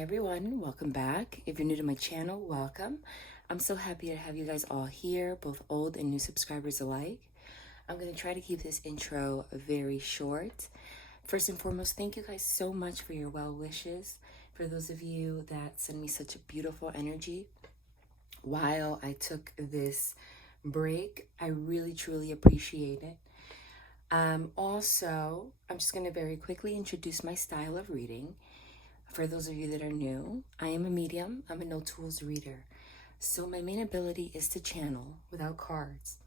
Hey everyone, welcome back. If you're new to my channel, welcome. I'm so happy to have you guys all here, both old and new subscribers alike. I'm going to try to keep this intro very short. First and foremost, thank you guys so much for your well wishes. For those of you that send me such a beautiful energy while I took this break, I really truly appreciate it. Also, I'm just going to very quickly introduce my style of reading. For those of you that are new, I am a medium. I'm a no tools reader. So my main ability is to channel without cards.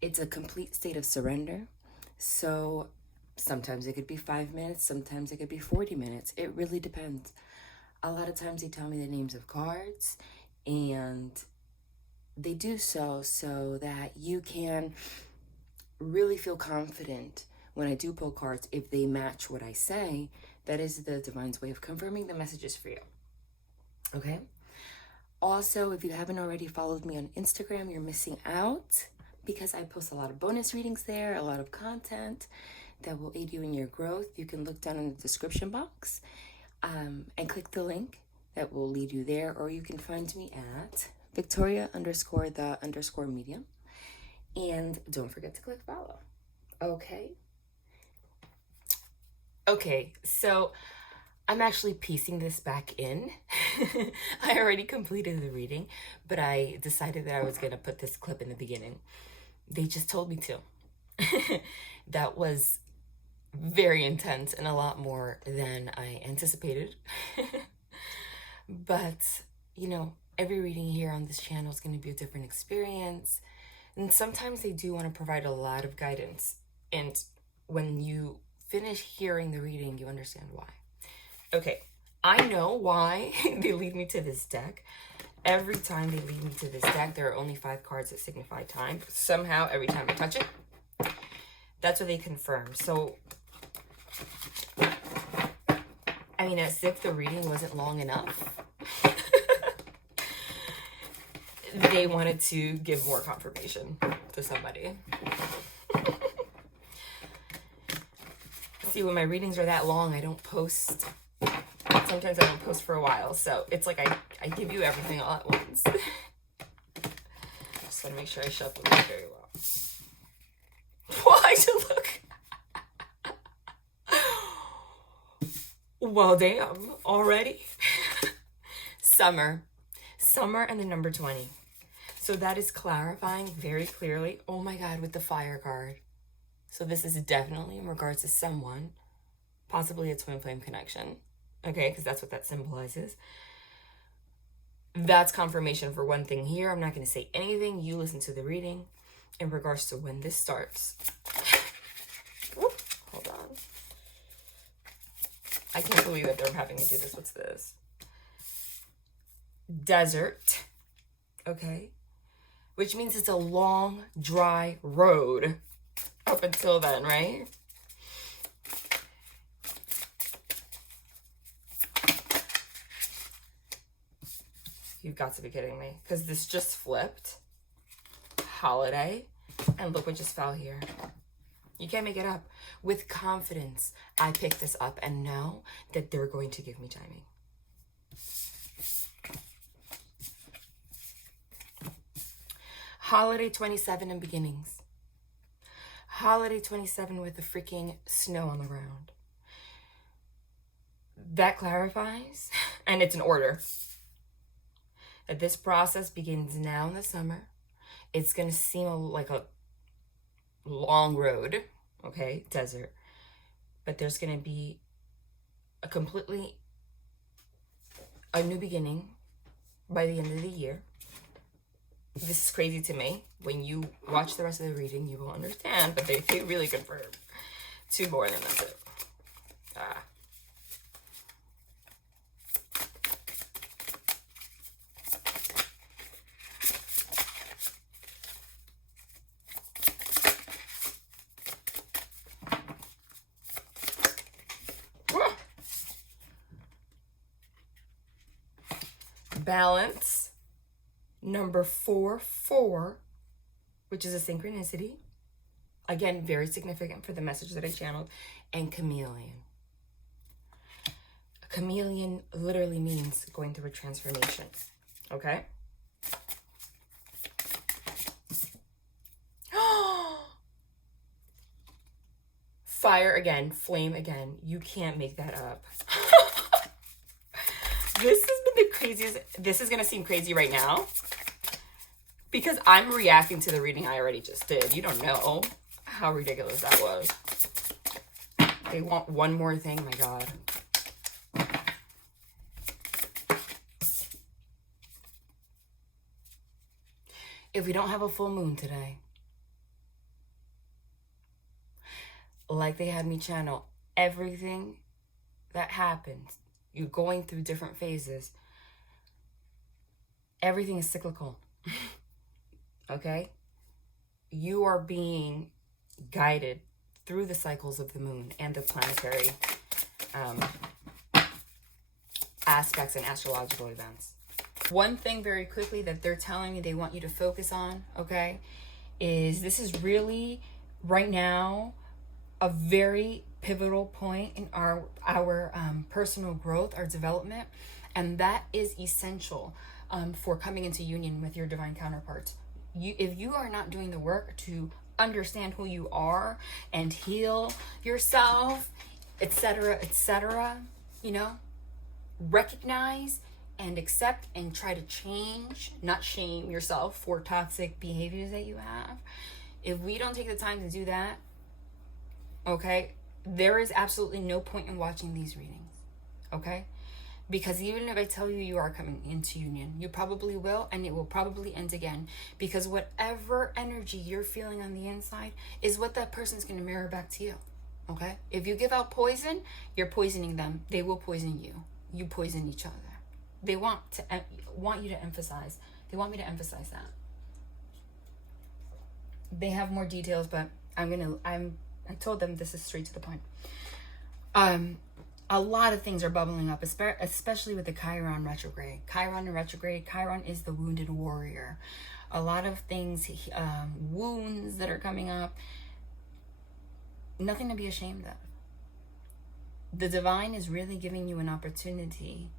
It's a complete state of surrender. So sometimes it could be 5 minutes, sometimes it could be 40 minutes. It really depends. A lot of times they tell me the names of cards, and they do so that you can really feel confident when I do pull cards. If they match what I say, that is the divine's way of confirming the messages for you. Okay? Also, if you haven't already followed me on Instagram, you're missing out because I post a lot of bonus readings there, a lot of content that will aid you in your growth. You can look down in the description box and click the link that will lead you there, or you can find me at victoria_the_medium. And don't forget to click follow. Okay, so I'm actually piecing this back in. I already completed the reading, but I decided that I was going to put this clip in the beginning. They just told me to. That was very intense and a lot more than I anticipated. But, you know, every reading here on this channel is going to be a different experience. And sometimes they do want to provide a lot of guidance. And when you finish hearing the reading, you understand why. Okay, I know why they lead me to this deck. Every time they lead me to this deck, there are only 5 cards that signify time. Somehow, every time I touch it, that's what they confirm. So, I mean, as if the reading wasn't long enough, they wanted to give more confirmation to somebody. See, when my readings are that long, I don't post. Sometimes I don't post for a while, so it's like I give you everything all at once. Just want to make sure I shuffle it very well. Why to look? Well, damn, already? Summer and the number 20. So that is clarifying very clearly. Oh my God, with the fire card. So this is definitely in regards to someone, possibly a twin flame connection. Okay, because that's what that symbolizes. That's confirmation for one thing here. I'm not going to say anything. You listen to the reading in regards to when this starts. Whoop, hold on. I can't believe that they're having me do this. What's this? Desert. Okay. Which means it's a long, dry road up until then, right? You've got to be kidding me. Because this just flipped. Holiday. And look what just fell here. You can't make it up. With confidence, I picked this up and know that they're going to give me timing. Holiday 27 and beginnings. Holiday 27 with the freaking snow on the ground. That clarifies, and it's an order, that this process begins now in the summer. It's going to seem like a long road, okay, desert. But there's going to be a new beginning by the end of the year. This is crazy to me. When you watch the rest of the reading, you will understand, but they really confirm 2 more, and then that's it. Balance. Number 4, which is a synchronicity. Again, very significant for the message that I channeled. And chameleon. Chameleon literally means going through a transformation. Okay? Fire again, flame again. You can't make that up. This has been the craziest. This is going to seem crazy right now because I'm reacting to the reading I already just did. You don't know how ridiculous that was. They want one more thing, my God. If we don't have a full moon today, like they had me channel, everything that happens, you're going through different phases. Everything is cyclical. Okay? You are being guided through the cycles of the moon and the planetary aspects and astrological events. One thing very quickly that they're telling me they want you to focus on, okay, is this is really right now a very pivotal point in our personal growth, our development, and that is essential for coming into union with your divine counterparts. If you are not doing the work to understand who you are and heal yourself, etc., you know, recognize and accept and try to change, not shame yourself for toxic behaviors that you have. If we don't take the time to do that, okay, there is absolutely no point in watching these readings, okay? Because even if I tell you you are coming into union, you probably will, and it will probably end again. Because whatever energy you're feeling on the inside is what that person's going to mirror back to you, okay? If you give out poison, you're poisoning them. They will poison you. You poison each other. They want you to emphasize. They want me to emphasize that. They have more details, but I told them this is straight to the point. A lot of things are bubbling up, especially with the Chiron retrograde. Chiron in retrograde. Chiron is the wounded warrior. A lot of things, wounds that are coming up. Nothing to be ashamed of. The divine is really giving you an opportunity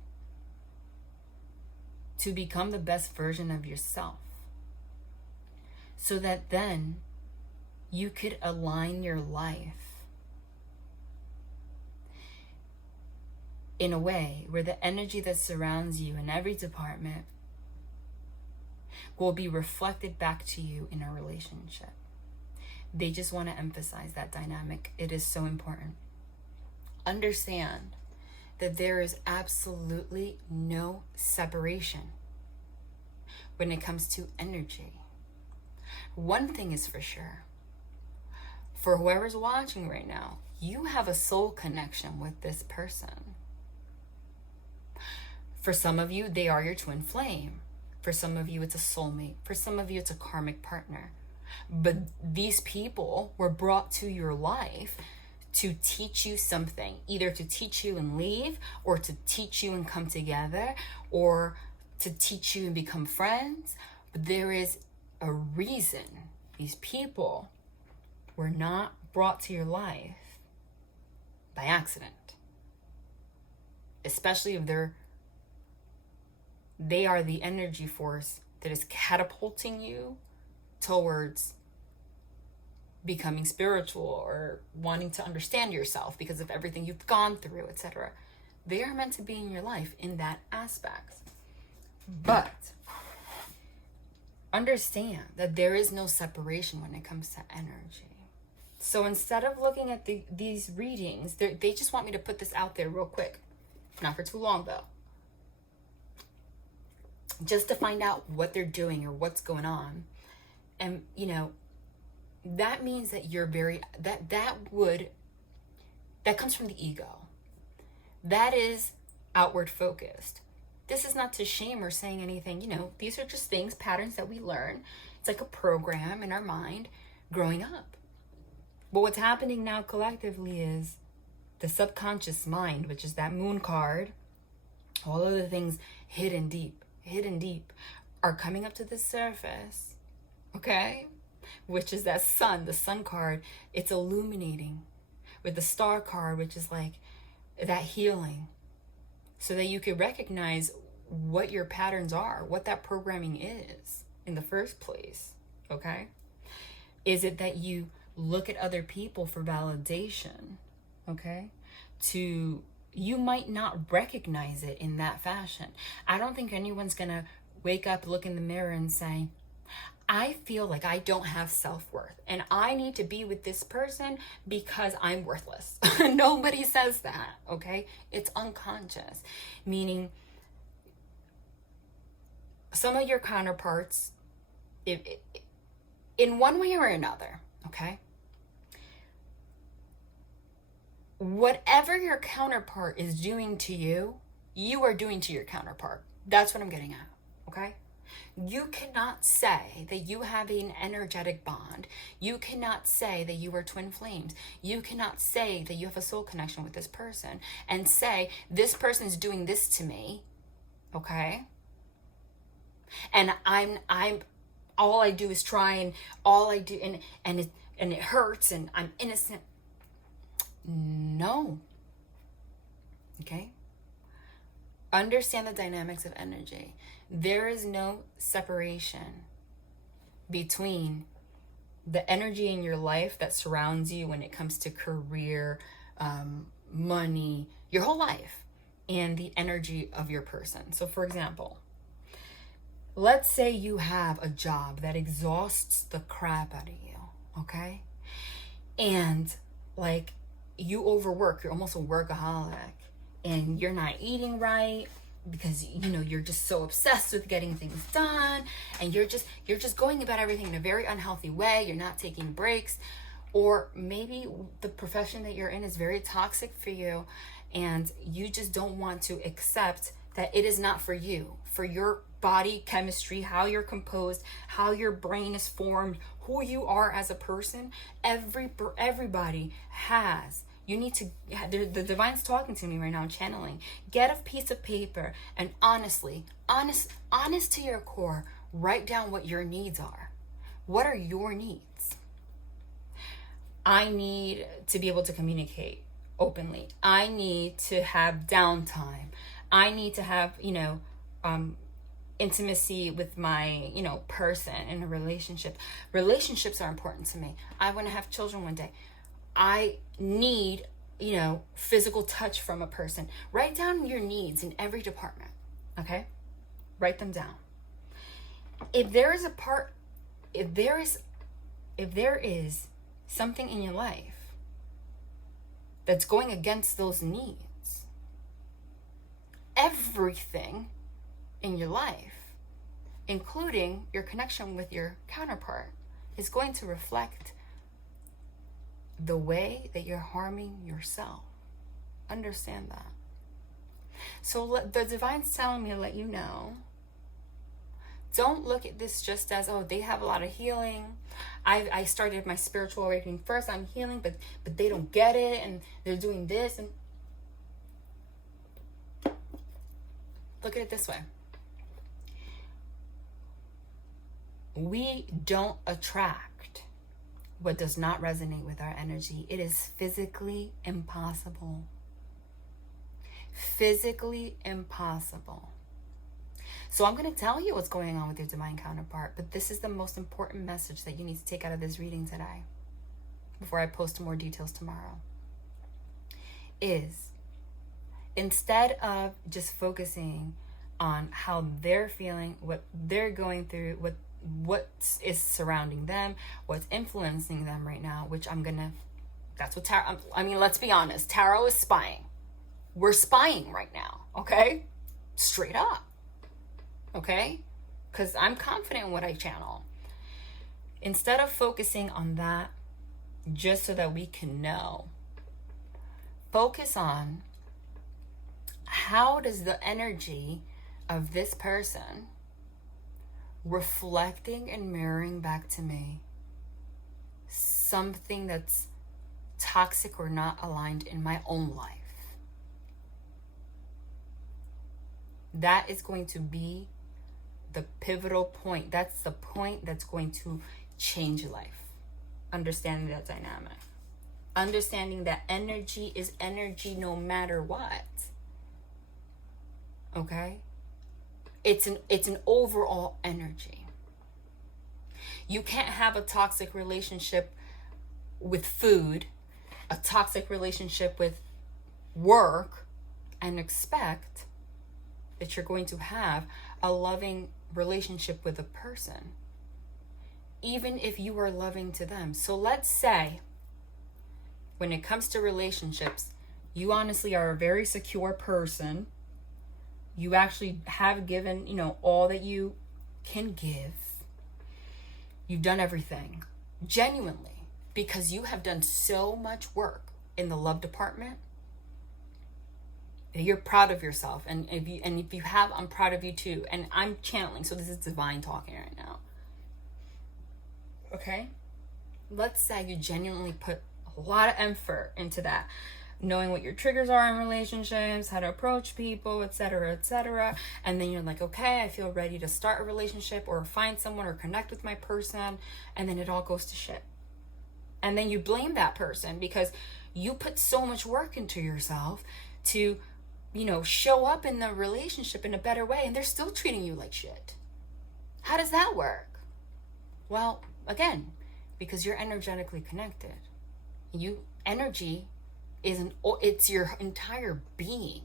to become the best version of yourself, so that then you could align your life in a way where the energy that surrounds you in every department will be reflected back to you in a relationship. They just want to emphasize that dynamic. It is so important. Understand that there is absolutely no separation when it comes to energy. One thing is for sure. For whoever's watching right now, you have a soul connection with this person. For some of you, they are your twin flame. For some of you, it's a soulmate. For some of you, it's a karmic partner. But these people were brought to your life to teach you something, either to teach you and leave, or to teach you and come together, or to teach you and become friends. But there is a reason these people were not brought to your life by accident. Especially if they are the energy force that is catapulting you towards becoming spiritual or wanting to understand yourself because of everything you've gone through, etc. They are meant to be in your life in that aspect. But understand that there is no separation when it comes to energy. So instead of looking at these readings, they just want me to put this out there real quick. Not for too long, though. Just to find out what they're doing or what's going on. And, you know, that means that you're very, that comes from the ego. That is outward focused. This is not to shame or saying anything, you know, these are just things, patterns that we learn. It's like a program in our mind growing up. But what's happening now collectively is the subconscious mind, which is that moon card, all of the things hidden deep, are coming up to the surface, okay? Which is that sun, the sun card, it's illuminating. With the star card, which is like that healing, so that you could recognize what your patterns are, what that programming is in the first place, okay? Is it that you look at other people for validation, okay? You might not recognize it in that fashion. I don't think anyone's gonna wake up, look in the mirror and say, I feel like I don't have self-worth and I need to be with this person because I'm worthless. Nobody says that, okay? It's unconscious, meaning some of your counterparts, in one way or another, okay? Whatever your counterpart is doing to you, you are doing to your counterpart. That's what I'm getting at, okay? You cannot say that you have an energetic bond. You cannot say that you are twin flames. You cannot say that you have a soul connection with this person and say, this person's doing this to me, okay? And I'm all I do is try, and all I do, and it hurts, and I'm innocent. No. Okay? Understand the dynamics of energy. There is no separation between the energy in your life that surrounds you when it comes to career, money, your whole life, and the energy of your person. So for example, let's say you have a job that exhausts the crap out of you, okay? And like, you overwork, you're almost a workaholic, and you're not eating right because, you know, you're just so obsessed with getting things done, and you're just going about everything in a very unhealthy way. You're not taking breaks, or maybe the profession that you're in is very toxic for you, and you just don't want to accept that it is not for you, for your body chemistry, how you're composed, how your brain is formed, who you are as a person. Everybody has. You need to, the divine's talking to me right now, channeling. Get a piece of paper and honest to your core, write down what your needs are. What are your needs? I need to be able to communicate openly. I need to have downtime. I need to have, intimacy with my, person in a relationship. Relationships are important to me. I want to have children one day. I need, physical touch from a person. Write down your needs in every department, okay? Write them down. If there is something in your life that's going against those needs, everything in your life, including your connection with your counterpart, is going to reflect the way that you're harming yourself. Understand that. So the divine's telling me to let you know, don't look at this just as, oh, they have a lot of healing. I started my spiritual awakening first. I'm healing, but they don't get it, and they're doing this. And look at it this way. We don't attract what does not resonate with our energy. It is physically impossible. Physically impossible. So I'm going to tell you what's going on with your divine counterpart, but this is the most important message that you need to take out of this reading today, before I post more details tomorrow, is instead of just focusing on how they're feeling, what they're going through, what is surrounding them, what's influencing them right now, which that's what tarot, let's be honest, tarot is spying. We're spying right now, okay? Straight up, okay? Because I'm confident in what I channel. Instead of focusing on that, just so that we can know, focus on how does the energy of this person reflecting and mirroring back to me something that's toxic or not aligned in my own life. That is going to be the pivotal point. That's the point that's going to change life. Understanding that dynamic. Understanding that energy is energy no matter what. Okay? It's an overall energy. You can't have a toxic relationship with food, a toxic relationship with work, and expect that you're going to have a loving relationship with a person, even if you are loving to them. So let's say, when it comes to relationships, you honestly are a very secure person. You actually have given, all that you can give. You've done everything genuinely, because you have done so much work in the love department. You're proud of yourself, and if you have, I'm proud of you too. And I'm channeling, so this is divine talking right now. Okay? Let's say you genuinely put a lot of effort into that, knowing what your triggers are in relationships, how to approach people, etc., etc. And then you're like, okay, I feel ready to start a relationship or find someone or connect with my person, and then it all goes to shit. And then you blame that person because you put so much work into yourself to, show up in the relationship in a better way, and they're still treating you like shit. How does that work? Well, again, because you're energetically connected. Energy it's your entire being.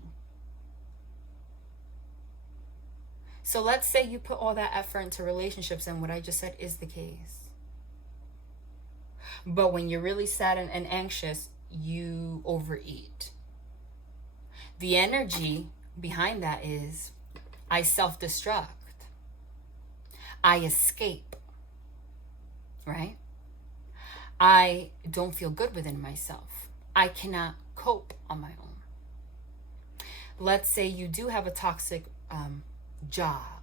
So let's say you put all that effort into relationships, and what I just said is the case. But when you're really sad and anxious, you overeat. The energy behind that is, I self-destruct. I escape. Right? I don't feel good within myself. I cannot cope on my own. Let's say you do have a toxic job,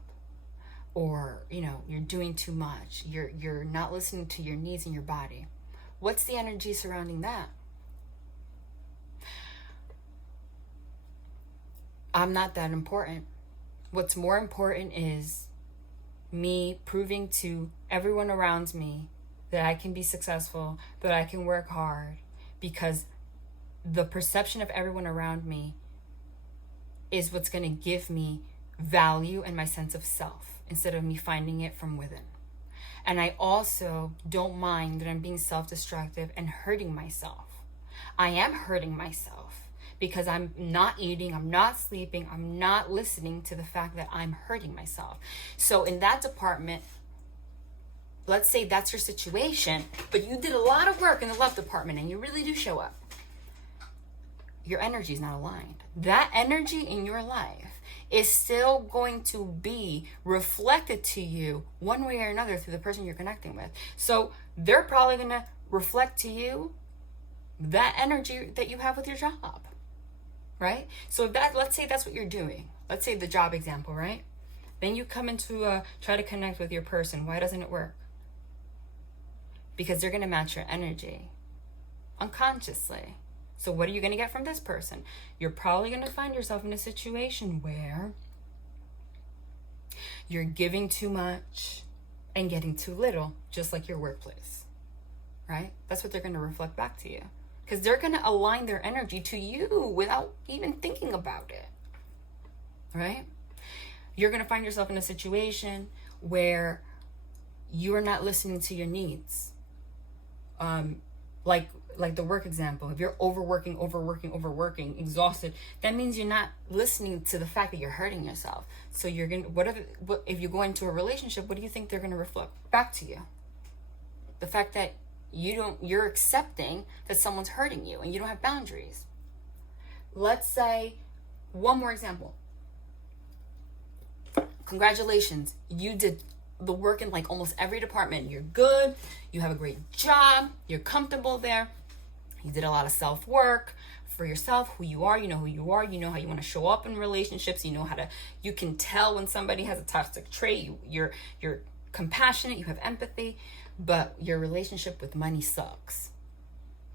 or you're doing too much. You're not listening to your needs in your body. What's the energy surrounding that? I'm not that important. What's more important is me proving to everyone around me that I can be successful, that I can work hard, because the perception of everyone around me is what's going to give me value and my sense of self, instead of me finding it from within. And I also don't mind that I'm being self-destructive and hurting myself. I am hurting myself because I'm not eating, I'm not sleeping, I'm not listening to the fact that I'm hurting myself. So in that department, let's say that's your situation, but you did a lot of work in the love department and you really do show up. Your energy is not aligned. That energy in your life is still going to be reflected to you one way or another through the person you're connecting with. So they're probably going to reflect to you that energy that you have with your job, right? So if let's say that's what you're doing. Let's say the job example, right? Then you come into try to connect with your person. Why doesn't it work? Because they're going to match your energy unconsciously. So what are you going to get from this person? You're probably going to find yourself in a situation where you're giving too much and getting too little, just like your workplace, right? That's what they're going to reflect back to you, because they're going to align their energy to you without even thinking about it, right? You're going to find yourself in a situation where you are not listening to your needs. Like the work example, if you're overworking, exhausted, that means you're not listening to the fact that you're hurting yourself. So you're gonna, if you go into a relationship, what do you think they're gonna reflect back to you? The fact that you're accepting that someone's hurting you and you don't have boundaries. Let's say, one more example. Congratulations, you did the work in like almost every department. You're good, you have a great job, you're comfortable there. You did a lot of self-work for yourself, who you are, you know how you want to show up in relationships, you can tell when somebody has a toxic trait, you're compassionate, you have empathy, but your relationship with money sucks.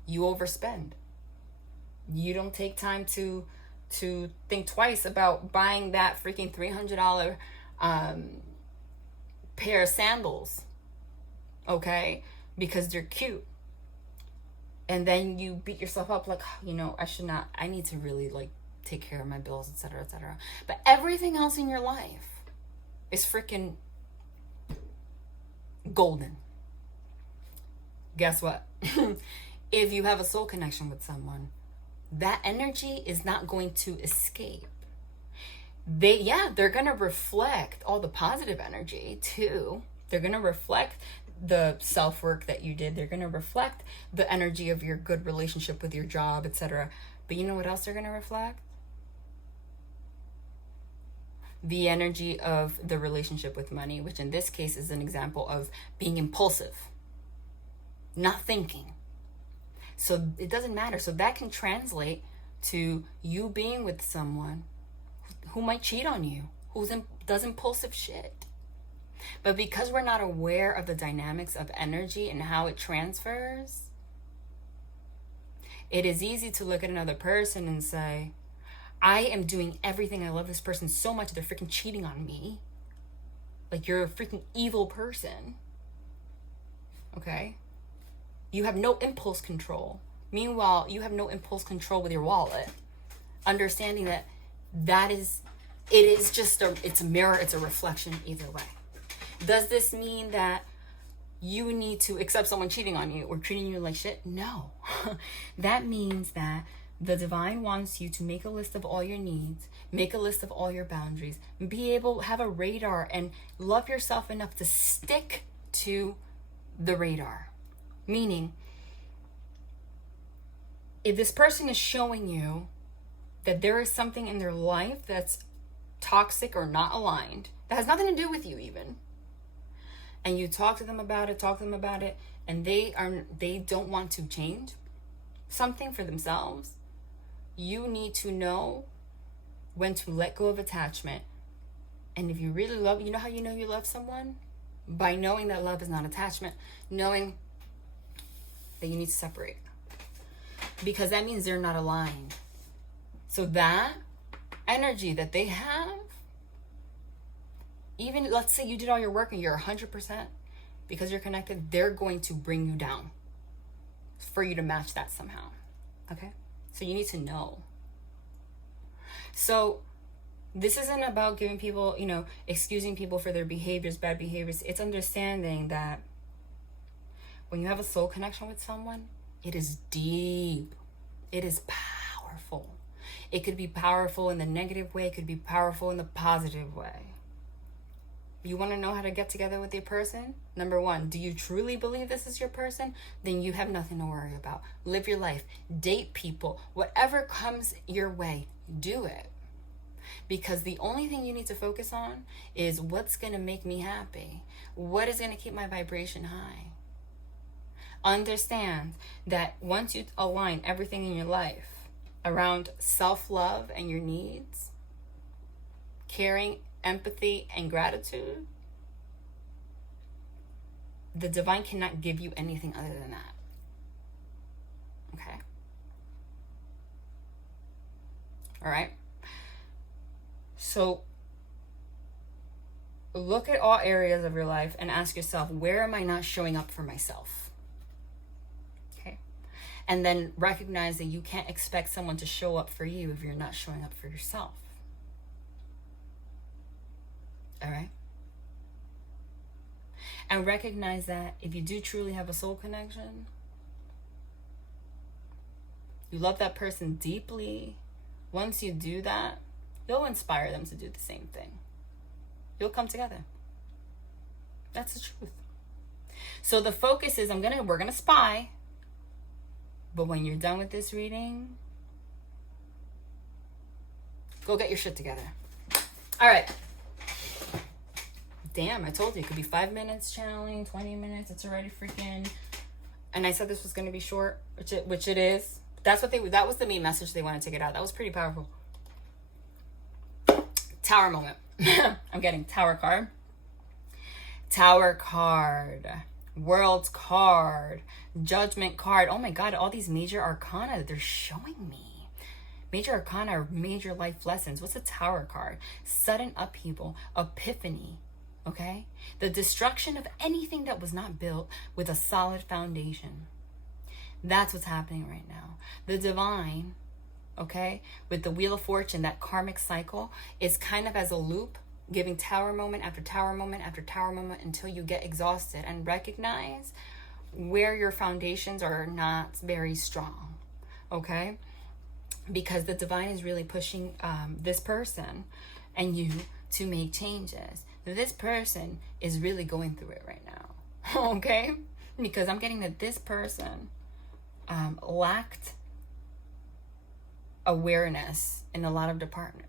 You overspend. You don't take time to think twice about buying that freaking $300 pair of sandals, okay, because they're cute. And then you beat yourself up like, I need to really take care of my bills, etc., etc. But everything else in your life is freaking golden. Guess what? If you have a soul connection with someone, that energy is not going to escape. They're going to reflect all the positive energy too. They're going to reflect the self-work that you did. They're going to reflect the energy of your good relationship with your job, etc. But you know what else they're going to reflect? The energy of the relationship with money, which in this case is an example of being impulsive, not thinking. So it doesn't matter. So that can translate to you being with someone who might cheat on you, does impulsive shit. But because we're not aware of the dynamics of energy and how it transfers, it is easy to look at another person and say, I am doing everything. I love this person so much. They're freaking cheating on me. Like, you're a freaking evil person. Okay? You have no impulse control. Meanwhile, you have no impulse control with your wallet. Understanding that it's a mirror, it's a reflection either way. Does this mean that you need to accept someone cheating on you or treating you like shit? No. That means that the divine wants you to make a list of all your needs, make a list of all your boundaries, have a radar and love yourself enough to stick to the radar. Meaning, if this person is showing you that there is something in their life that's toxic or not aligned, that has nothing to do with you even, and you talk to them about it, and they don't want to change something for themselves, you need to know when to let go of attachment. And if you really love, you know how you know you love someone? By knowing that love is not attachment, knowing that you need to separate. Because that means they're not aligned. So that energy that they have, even let's say you did all your work and you're 100%, because you're connected, they're going to bring you down for you to match that somehow. Okay? So you need to know. So this isn't about giving people, excusing people for their behaviors, bad behaviors. It's understanding that when you have a soul connection with someone, it is deep. It is powerful. It could be powerful in the negative way. It could be powerful in the positive way. You want to know how to get together with your person? Number one, do you truly believe this is your person? Then you have nothing to worry about. Live your life. Date people. Whatever comes your way, do it. Because the only thing you need to focus on is what's going to make me happy. What is going to keep my vibration high? Understand that once you align everything in your life around self-love and your needs, caring, empathy, and gratitude, the divine cannot give you anything other than that. Okay? All right? So look at all areas of your life and ask yourself, where am I not showing up for myself? Okay? And then recognize that you can't expect someone to show up for you if you're not showing up for yourself. All right? And recognize that if you do truly have a soul connection, you love that person deeply, once you do that, you'll inspire them to do the same thing. You'll come together. That's the truth. So the focus is we're gonna spy, but when you're done with this reading, go get your shit together. All right. Damn, I told you it could be 5 minutes channeling, 20 minutes. It's already freaking. And I said this was going to be short, which it is. That was the main message they wanted to get out. That was pretty powerful. Tower moment. I'm getting Tower card. Tower card. World's card. Judgment card. Oh my God, all these major arcana that they're showing me. Major arcana are major life lessons. What's a Tower card? Sudden upheaval. Epiphany. Okay? The destruction of anything that was not built with a solid foundation. That's what's happening right now. The divine okay? With the Wheel of Fortune, that karmic cycle is kind of as a loop, giving tower moment after tower moment after tower moment until you get exhausted and recognize where your foundations are not very strong, okay? Because the divine is really pushing this person and you to make changes. This person is really going through it right now, okay? Because I'm getting that this person lacked awareness in a lot of departments.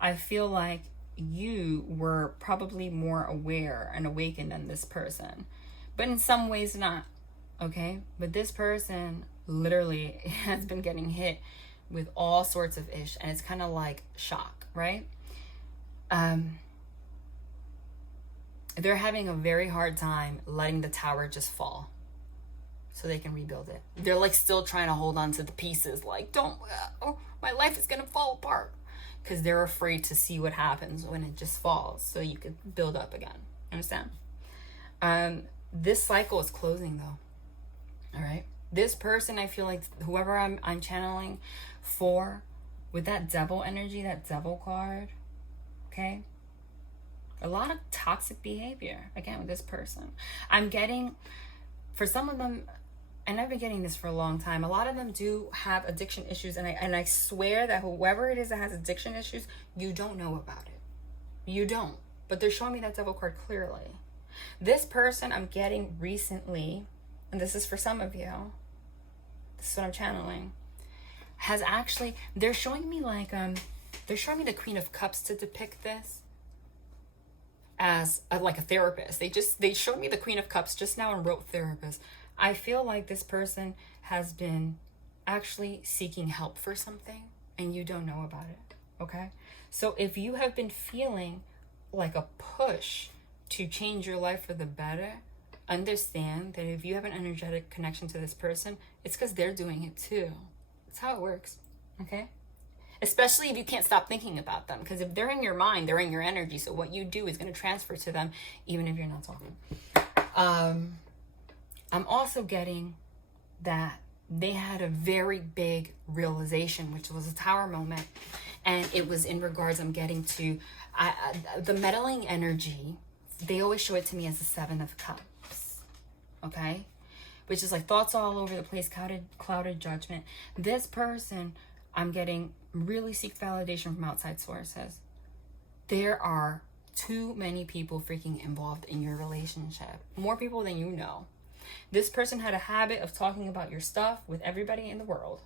I feel like you were probably more aware and awakened than this person, but in some ways not, okay? But this person literally has been getting hit with all sorts of ish, and it's kind of like shock, right? They're having a very hard time letting the tower just fall so they can rebuild it. They're like still trying to hold on to the pieces, like, don't, my life is gonna fall apart, because they're afraid to see what happens when it just falls so you could build up again. Understand? This cycle is closing though. All right, this person, I feel like whoever I'm channeling for, with that devil energy, that devil card, okay, a lot of toxic behavior again with this person. I'm getting, for some of them, and I've been getting this for a long time, a lot of them do have addiction issues, and I swear that whoever it is that has addiction issues, you don't know about it. You don't. But they're showing me that devil card clearly. This person I'm getting recently, and this is for some of you, this is what I'm channeling, has actually, they're showing me like, they're showing me the Queen of Cups to depict this as like a therapist. They showed me the Queen of Cups just now and wrote therapist. I feel like this person has been actually seeking help for something and you don't know about it, okay? So if you have been feeling like a push to change your life for the better, understand that if you have an energetic connection to this person, it's because they're doing it too. That's how it works, okay? Especially if you can't stop thinking about them, because if they're in your mind, they're in your energy. So what you do is going to transfer to them, even if you're not talking. I'm also getting that they had a very big realization, which was a tower moment. And it was in regards, I'm getting to the meddling energy. They always show it to me as the Seven of Cups, okay? Which is like thoughts all over the place, clouded judgment. This person, I'm getting, really seek validation from outside sources. There are too many people freaking involved in your relationship. More people than you know. This person had a habit of talking about your stuff with everybody in the world.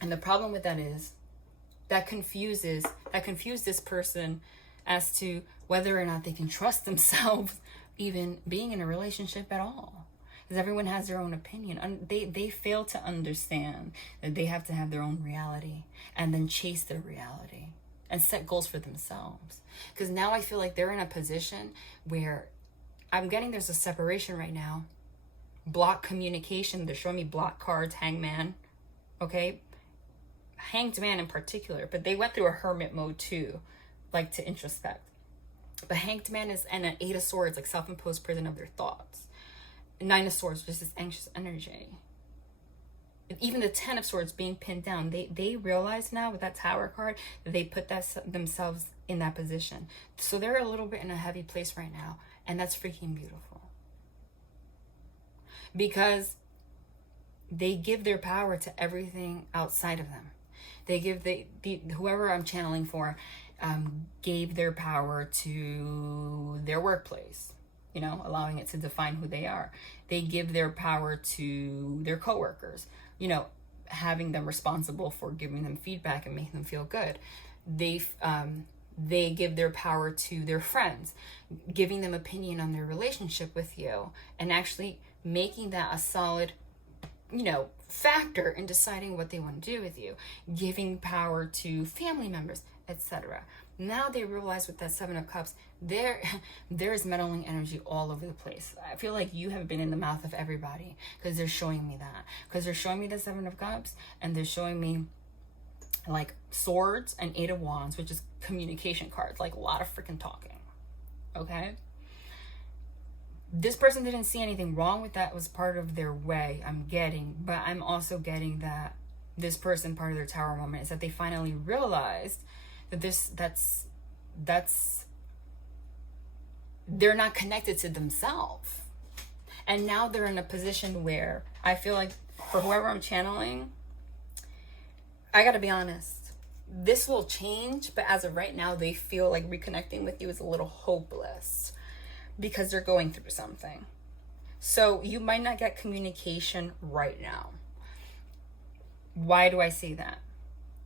And the problem with that is that confused this person as to whether or not they can trust themselves even being in a relationship at all. Because everyone has their own opinion. And they fail to understand that they have to have their own reality and then chase their reality and set goals for themselves. Because now I feel like they're in a position where I'm getting there's a separation right now. Block communication. They're showing me block cards, hangman. Okay? Hanged man in particular. But they went through a hermit mode too. Like to introspect. But hanged man is and an 8 of Swords, like self-imposed prison of their thoughts. 9 of Swords, just this anxious energy. Even the 10 of Swords being pinned down, they realize now with that Tower card that they put themselves in that position. So they're a little bit in a heavy place right now, and that's freaking beautiful. Because they give their power to everything outside of them. They give whoever I'm channeling for gave their power to their workplace. You know, allowing it to define who they are. They give their power to their coworkers, you know, having them responsible for giving them feedback and making them feel good. They give their power to their friends, giving them opinion on their relationship with you and actually making that a solid, you know, factor in deciding what they want to do with you, giving power to family members, etc. Now they realize with that 7 of Cups, there's meddling energy all over the place. I feel like you have been in the mouth of everybody because they're showing me that. Because they're showing me the 7 of Cups and they're showing me like Swords and 8 of Wands, which is communication cards, like a lot of freaking talking. Okay? this person didn't see anything wrong with that. It was part of their way, I'm getting. But I'm also getting that this person, part of their tower moment, is that they finally realized that they're not connected to themselves. And now they're in a position where I feel like, for whoever I'm channeling, I gotta be honest, this will change, but as of right now, they feel like reconnecting with you is a little hopeless because they're going through something. So you might not get communication right now. Why do I say that?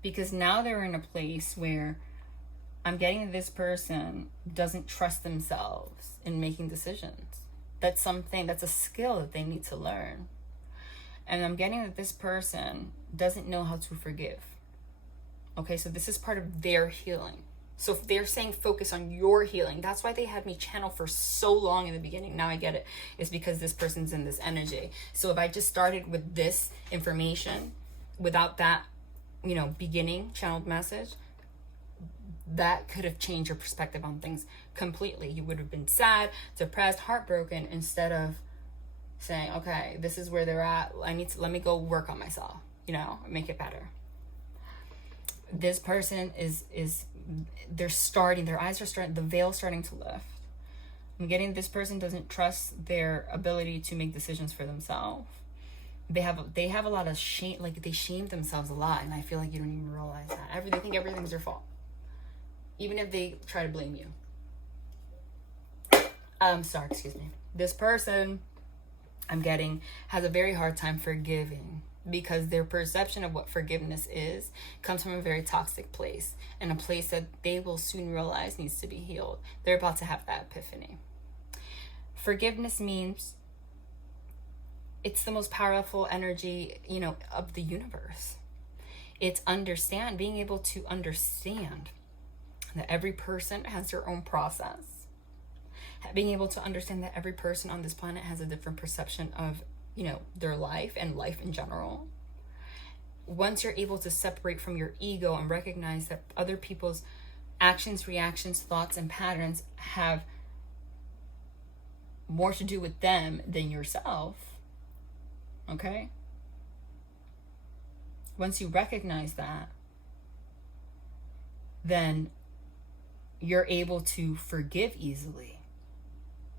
Because now they're in a place where I'm getting that this person doesn't trust themselves in making decisions. That's a skill that they need to learn. And I'm getting that this person doesn't know how to forgive. Okay, so this is part of their healing. So if they're saying focus on your healing, that's why they had me channel for so long in the beginning. Now I get it. It's because this person's in this energy. So if I just started with this information without that, beginning channeled message, that could have changed your perspective on things completely. You would have been sad, depressed, heartbroken, instead of saying, okay, this is where they're at. Let me go work on myself, make it better. This person their eyes are starting, the veil's starting to lift. I'm getting this person doesn't trust their ability to make decisions for themselves. They have a lot of shame, like they shame themselves a lot, and I feel like you don't even realize that. They think everything's their fault, even if they try to blame you. Excuse me. This person I'm getting has a very hard time forgiving because their perception of what forgiveness is comes from a very toxic place, and a place that they will soon realize needs to be healed. They're about to have that epiphany. Forgiveness means it's the most powerful energy, of the universe. It's being able to understand that every person has their own process. Being able to understand that every person on this planet has a different perception of, their life and life in general. Once you're able to separate from your ego and recognize that other people's actions, reactions, thoughts, and patterns have more to do with them than yourself, okay? Once you recognize that, then you're able to forgive easily.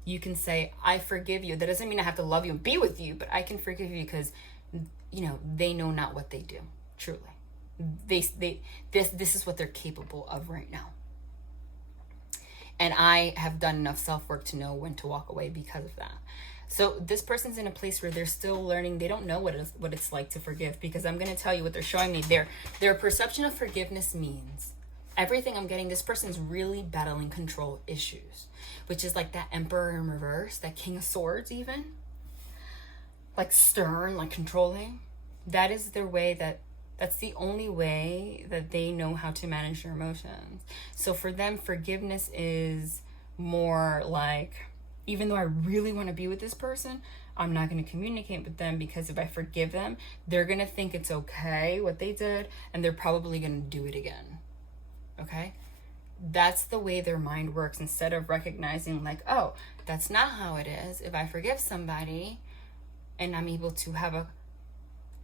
You can say, I forgive you. That doesn't mean I have to love you and be with you, but I can forgive you because, they know not what they do, truly. This is what they're capable of right now. And I have done enough self-work to know when to walk away because of that. So this person's in a place where they're still learning. They don't know what it's like to forgive, because I'm going to tell you what they're showing me. Their perception of forgiveness means everything I'm getting. This person's really battling control issues, which is like that Emperor in reverse, that King of Swords even. Like stern, like controlling. That is their way that's the only way that they know how to manage their emotions. So for them, forgiveness is more like, even though I really want to be with this person, I'm not going to communicate with them, because if I forgive them, they're going to think it's okay what they did, and they're probably going to do it again. Okay? That's the way their mind works, instead of recognizing like, oh, that's not how it is. If I forgive somebody and I'm able to have a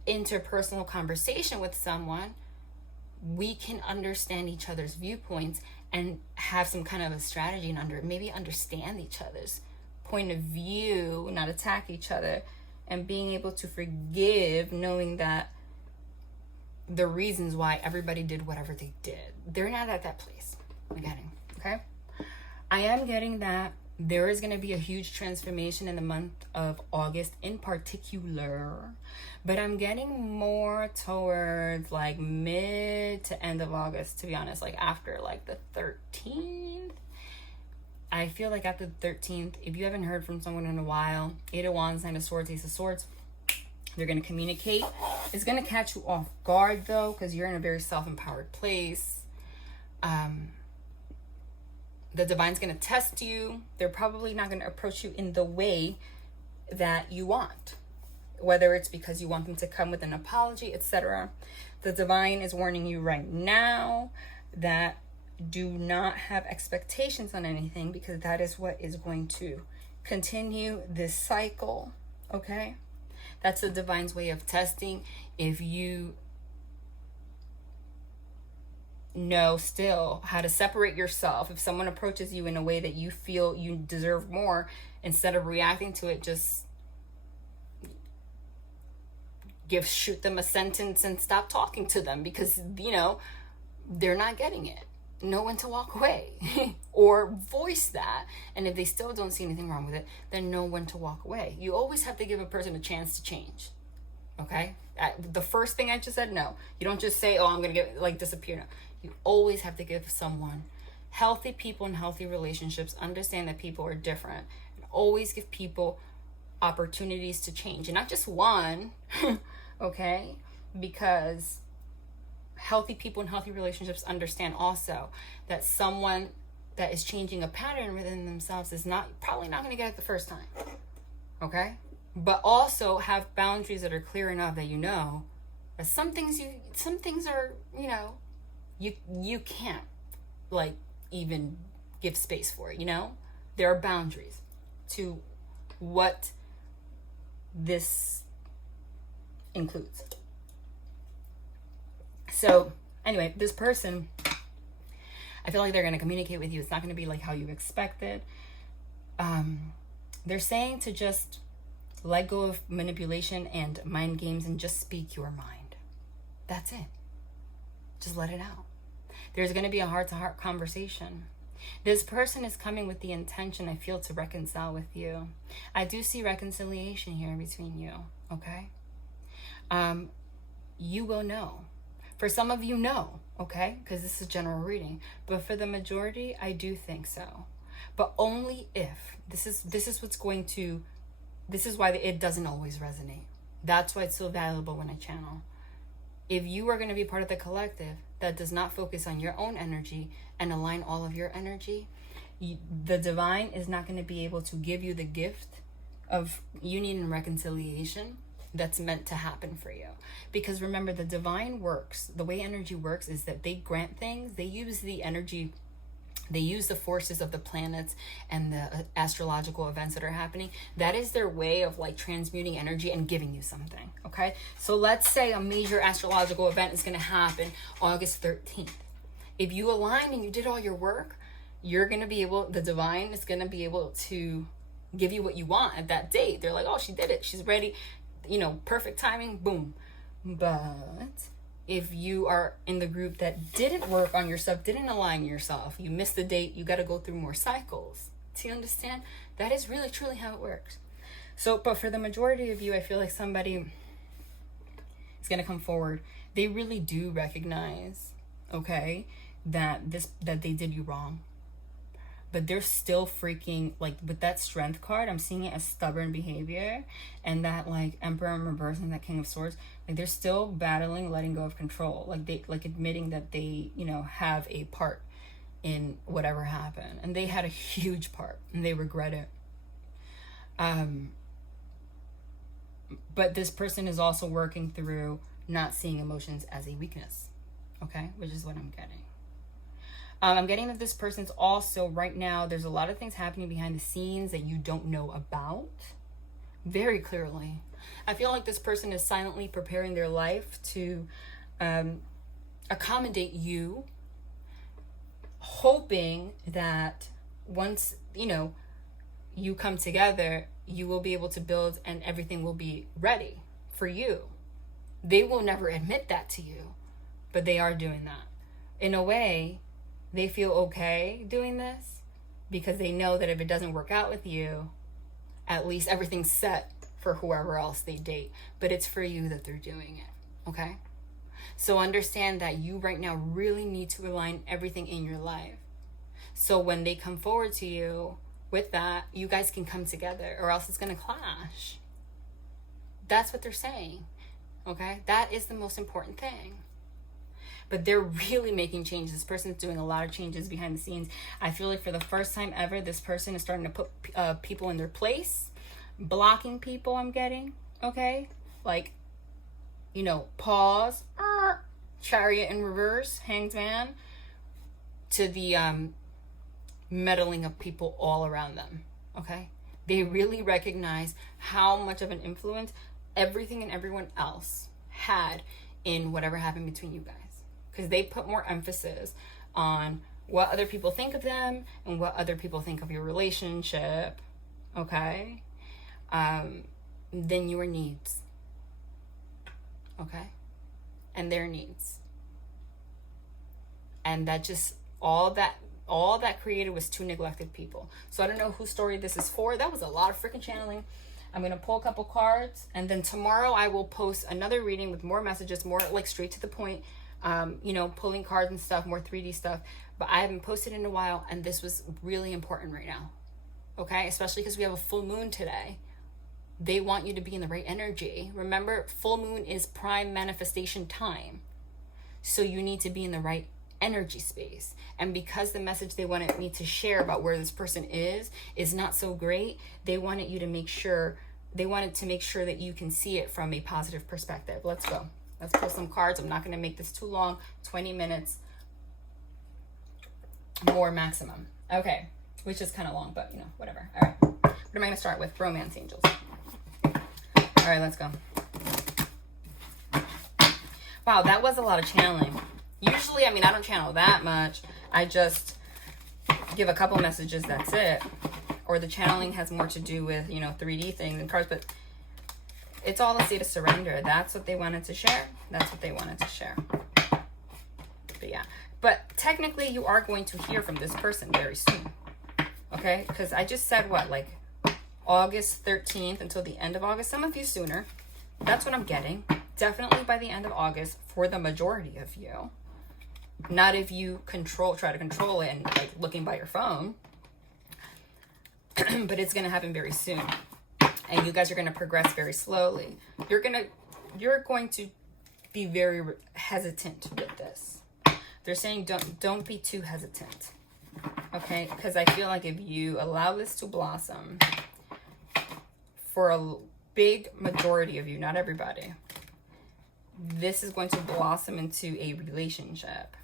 interpersonal conversation with someone, we can understand each other's viewpoints and have some kind of a strategy and maybe understand each other's point of view, not attack each other, and being able to forgive, knowing that the reasons why everybody did whatever they did, they're not at that place. I'm getting, okay? I am getting that there is going to be a huge transformation in the month of August in particular, but I'm getting more towards like mid to end of August, to be honest, like after like the 13th. I feel like after the 13th, if you haven't heard from someone in a while, 8 of Wands, 9 of Swords, Ace of Swords, they're going to communicate. It's going to catch you off guard though, because you're in a very self-empowered place. The divine's going to test you. They're probably not going to approach you in the way that you want, whether it's because you want them to come with an apology, etc. The divine is warning you right now that do not have expectations on anything, because that is what is going to continue this cycle, okay? That's the divine's way of testing if you know still how to separate yourself. If someone approaches you in a way that you feel you deserve more, instead of reacting to it, just shoot them a sentence and stop talking to them, because they're not getting it. Know when to walk away or voice that. And if they still don't see anything wrong with it, then know when to walk away. You always have to give a person a chance to change. Okay? The first thing I just said, no. You don't just say, oh, I'm going to disappear. No. You always have to give someone. Healthy people in healthy relationships understand that people are different. And always give people opportunities to change. And not just one, okay? Because healthy people in healthy relationships understand also that someone that is changing a pattern within themselves is probably not going to get it the first time. Okay? But also have boundaries that are clear enough that that some things are, you can't even give space for it, There are boundaries to what this includes. So anyway, this person, I feel like they're going to communicate with you. It's not going to be like how you expected. They're saying to just let go of manipulation and mind games and just speak your mind. That's it. Just let it out. There's going to be a heart-to-heart conversation. This person is coming with the intention, I feel, to reconcile with you. I do see reconciliation here between you, okay? You will know. For some of you, no, okay? Because this is general reading. But for the majority, I do think so. But only if. This is why it doesn't always resonate. That's why it's so valuable when I channel. If you are going to be part of the collective that does not focus on your own energy and align all of your energy, the divine is not going to be able to give you the gift of union and reconciliation that's meant to happen for you. Because remember, the divine works, the way energy works is that they grant things, they use the energy, they use the forces of the planets and the astrological events that are happening. That is their way of transmuting energy and giving you something, okay? So let's say a major astrological event is going to happen August 13th. If you align and you did all your work, you're going to be able, the divine is going to be able to give you what you want at that date. They're like, oh, she did it. She's ready. Perfect timing, boom. But if you are in the group that didn't work on yourself, didn't align yourself, you missed the date, you got to go through more cycles. Do you understand? That is really, truly how it works. So, but for the majority of you, I feel like somebody is going to come forward. They really do recognize, okay, that they did you wrong. But they're still freaking, with that strength card, I'm seeing it as stubborn behavior. And that, Emperor in reverse and that King of Swords, they're still battling letting go of control. They admitting that they, have a part in whatever happened. And they had a huge part, and they regret it. But this person is also working through not seeing emotions as a weakness, okay? Which is what I'm getting. I'm getting that this person's also, right now, there's a lot of things happening behind the scenes that you don't know about very clearly. I feel like this person is silently preparing their life to accommodate you, hoping that once, you come together, you will be able to build and everything will be ready for you. They will never admit that to you, but they are doing that. In a way, they feel okay doing this because they know that if it doesn't work out with you, at least everything's set for whoever else they date. But it's for you that they're doing it, okay? So understand that you right now really need to align everything in your life. So when they come forward to you with that, you guys can come together, or else it's going to clash. That's what they're saying, okay? That is the most important thing. But they're really making changes. This person's doing a lot of changes behind the scenes. I feel like for the first time ever, this person is starting to put people in their place. Blocking people, I'm getting. Okay? Pause. Chariot in reverse. Hanged Man. To the meddling of people all around them. Okay? They really recognize how much of an influence everything and everyone else had in whatever happened between you guys. Because they put more emphasis on what other people think of them and what other people think of your relationship, okay, than your needs, okay, and their needs. And that just, all that created was two neglected people. So I don't know whose story this is for. That was a lot of freaking channeling. I'm going to pull a couple cards, and then tomorrow I will post another reading with more messages, more like straight to the point, you know, pulling cards and stuff, more 3D stuff. But I haven't posted in a while, and this was really important right now. Okay? Especially because we have a full moon today. They want you to be in the right energy. Remember, full moon is prime manifestation time. So you need to be in the right energy space. And because the message they wanted me to share about where this person is not so great, they wanted to make sure that you can see it from a positive perspective. Let's go. Let's pull some cards. I'm not going to make this too long. 20 minutes more maximum. Okay. Which is kind of long, but you know, whatever. All right. What am I going to start with? Romance angels. All right, let's go. Wow, that was a lot of channeling. Usually, I mean, I don't channel that much. I just give a couple messages, that's it. Or the channeling has more to do with, you know, 3D things and cards, but it's all a state of surrender. That's what they wanted to share. That's what they wanted to share. But yeah. But technically, you are going to hear from this person very soon. Okay? Because I just said, what, like August 13th until the end of August? Some of you sooner. That's what I'm getting. Definitely by the end of August for the majority of you. Not if you try to control it and like looking by your phone. But it's going to happen very soon. And you guys are going to progress very slowly. You're going to be very hesitant with this. They're saying don't be too hesitant. Okay? Because I feel like if you allow this to blossom, for a big majority of you, not everybody, this is going to blossom into a relationship.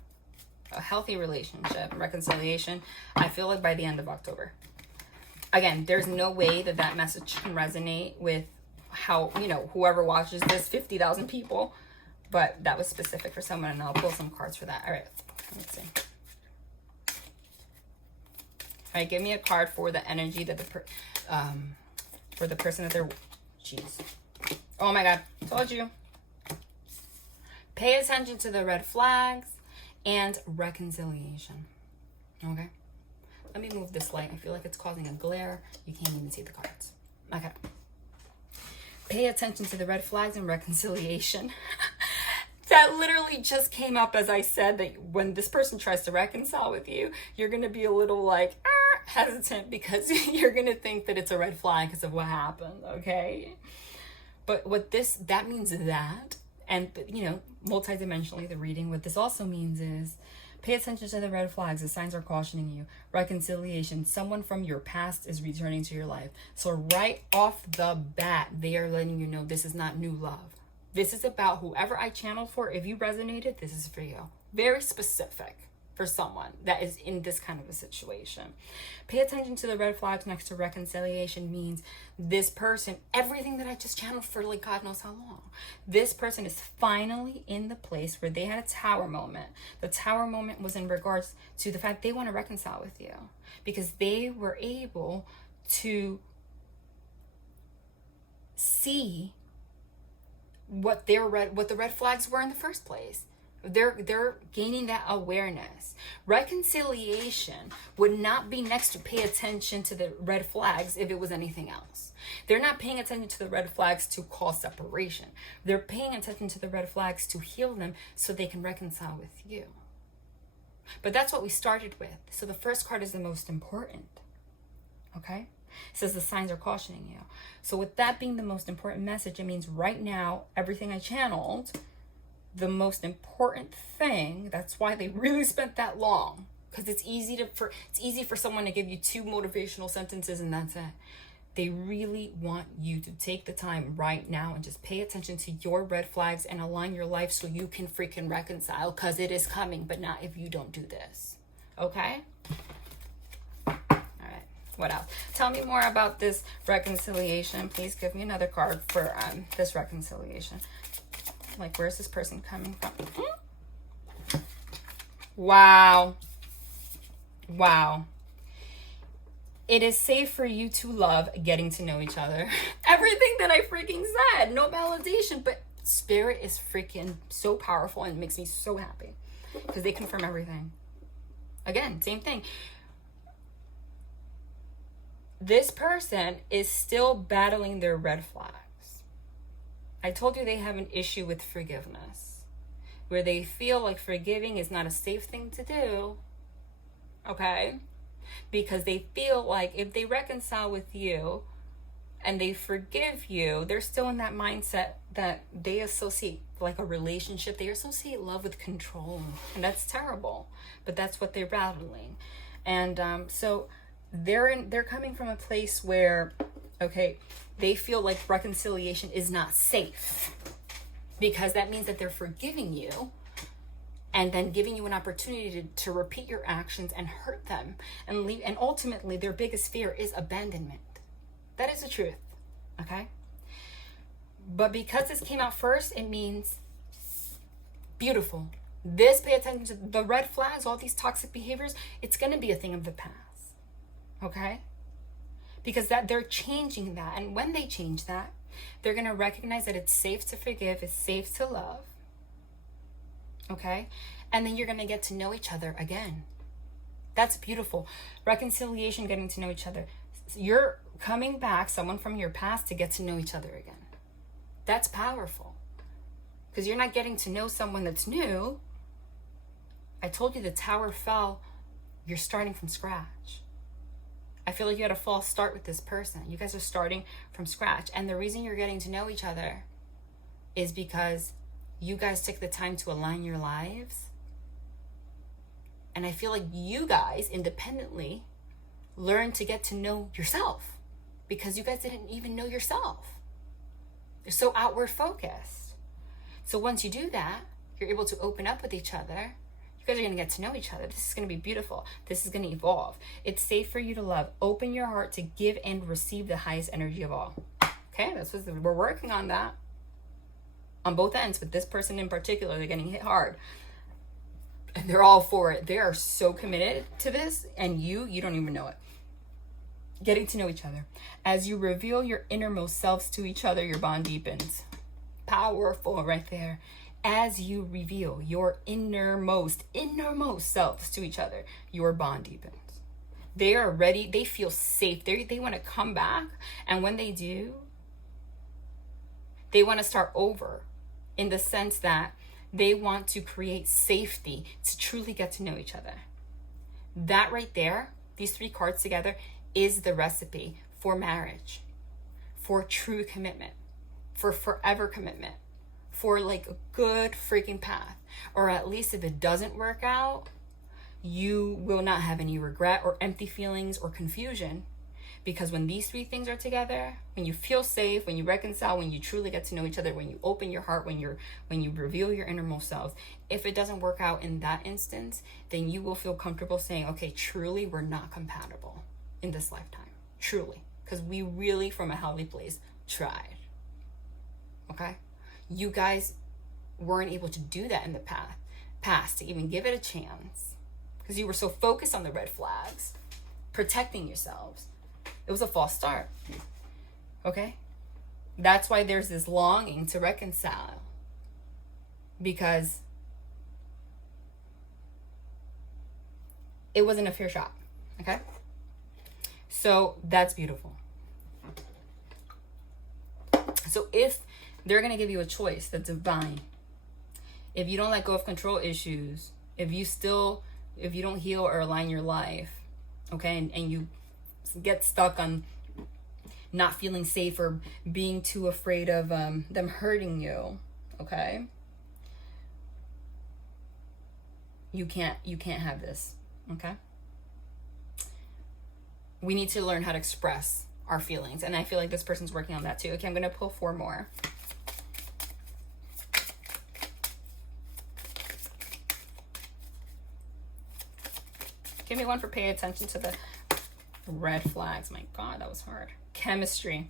A healthy relationship, reconciliation, I feel like by the end of October. Again, there's no way that message can resonate with how, you know, whoever watches this, 50,000 people. But that was specific for someone, and I'll pull some cards for that. All right, let's see. All right, give me a card for the energy that for the person that they're, jeez. Oh my God, told you. Pay attention to the red flags and reconciliation. Okay? Let me move this light. I feel like it's causing a glare. You can't even see the cards. Okay. Pay attention to the red flags and reconciliation. That literally just came up as I said that when this person tries to reconcile with you, you're going to be a little like hesitant because you're going to think that it's a red flag because of what happened. Okay? But that means that, and you know, multidimensionally, the reading, what this also means is pay attention to the red flags. The signs are cautioning you. Reconciliation. Someone from your past is returning to your life. So right off the bat, they are letting you know this is not new love. This is about whoever I channeled for. If you resonated, this is for you. Very specific for someone that is in this kind of a situation. Pay attention to the red flags next to reconciliation means this person, everything that I just channeled for like God knows how long, this person is finally in the place where they had a tower moment. The tower moment was in regards to the fact they want to reconcile with you because they were able to see what the red flags were in the first place. They're gaining that awareness. Reconciliation would not be next to pay attention to the red flags if it was anything else. They're not paying attention to the red flags to cause separation. They're paying attention to the red flags to heal them so they can reconcile with you. But that's what we started with. So the first card is the most important. Okay? It says the signs are cautioning you. So with that being the most important message, it means right now, everything I channeled, the most important thing, that's why they really spent that long, because it's easy for someone to give you 2 motivational sentences and that's it. They really want you to take the time right now and just pay attention to your red flags and align your life so you can freaking reconcile, because it is coming, but not if you don't do this. Okay? All right. What else? Tell me more about this reconciliation. Please give me another card for this reconciliation. Like, where's this person coming from? Wow. Wow. It is safe for you to love getting to know each other. Everything that I freaking said. No validation. But Spirit is freaking so powerful and makes me so happy. Because they confirm everything. Again, same thing. This person is still battling their red flags. I told you they have an issue with forgiveness. Where they feel like forgiving is not a safe thing to do. Okay? Because they feel like if they reconcile with you and they forgive you, they're still in that mindset that they associate like a relationship. They associate love with control. And that's terrible. But that's what they're battling. And so they're coming from a place where, okay, they feel like reconciliation is not safe. Because that means that they're forgiving you and then giving you an opportunity to repeat your actions and hurt them and leave. And ultimately, their biggest fear is abandonment. That is the truth, okay? But because this came out first, it means beautiful. This, pay attention to the red flags, all these toxic behaviors. It's going to be a thing of the past, okay? Because that they're changing that. And when they change that, they're going to recognize that it's safe to forgive, it's safe to love. Okay? And then you're going to get to know each other again. That's beautiful. Reconciliation, getting to know each other. You're coming back, someone from your past, to get to know each other again. That's powerful. Because you're not getting to know someone that's new. I told you the tower fell. You're starting from scratch. I feel like you had a false start with this person. You guys are starting from scratch. And the reason you're getting to know each other is because you guys took the time to align your lives. And I feel like you guys independently learned to get to know yourself because you guys didn't even know yourself. You're so outward focused. So once you do that, you're able to open up with each other. You guys are going to get to know each other. This is going to be beautiful. This is going to evolve. It's safe for you to love. Open your heart to give and receive the highest energy of all. Okay, we're working on that. On both ends, but this person in particular, they're getting hit hard. And they're all for it. They are so committed to this, and you don't even know it. Getting to know each other. As you reveal your innermost selves to each other, your bond deepens. Powerful right there. As you reveal your innermost selves to each other, your bond deepens. They are ready. They feel safe. They want to come back. And when they do, they want to start over in the sense that they want to create safety to truly get to know each other. That right there, these three cards together, is the recipe for marriage, for true commitment, for forever commitment, for like a good freaking path. Or at least if it doesn't work out, you will not have any regret or empty feelings or confusion. Because when these three things are together, when you feel safe, when you reconcile, when you truly get to know each other, when you open your heart, when you reveal your innermost selves, if it doesn't work out in that instance, then you will feel comfortable saying, okay, truly, we're not compatible in this lifetime. Truly. Because we really, from a healthy place, tried. Okay? You guys weren't able to do that in the past to even give it a chance. Because you were so focused on the red flags, protecting yourselves. It was a false start. Okay? That's why there's this longing to reconcile. Because it wasn't a fair shot. Okay? So that's beautiful. So if they're going to give you a choice, the divine, if you don't let go of control issues, if you don't heal or align your life, okay, and you get stuck on not feeling safe or being too afraid of them hurting you, okay, you can't have this. Okay, we need to learn how to express our feelings, and I feel like this person's working on that too. Okay, I'm gonna pull 4 more. Give me one for pay attention to the Red flags. My God, that was hard. Chemistry.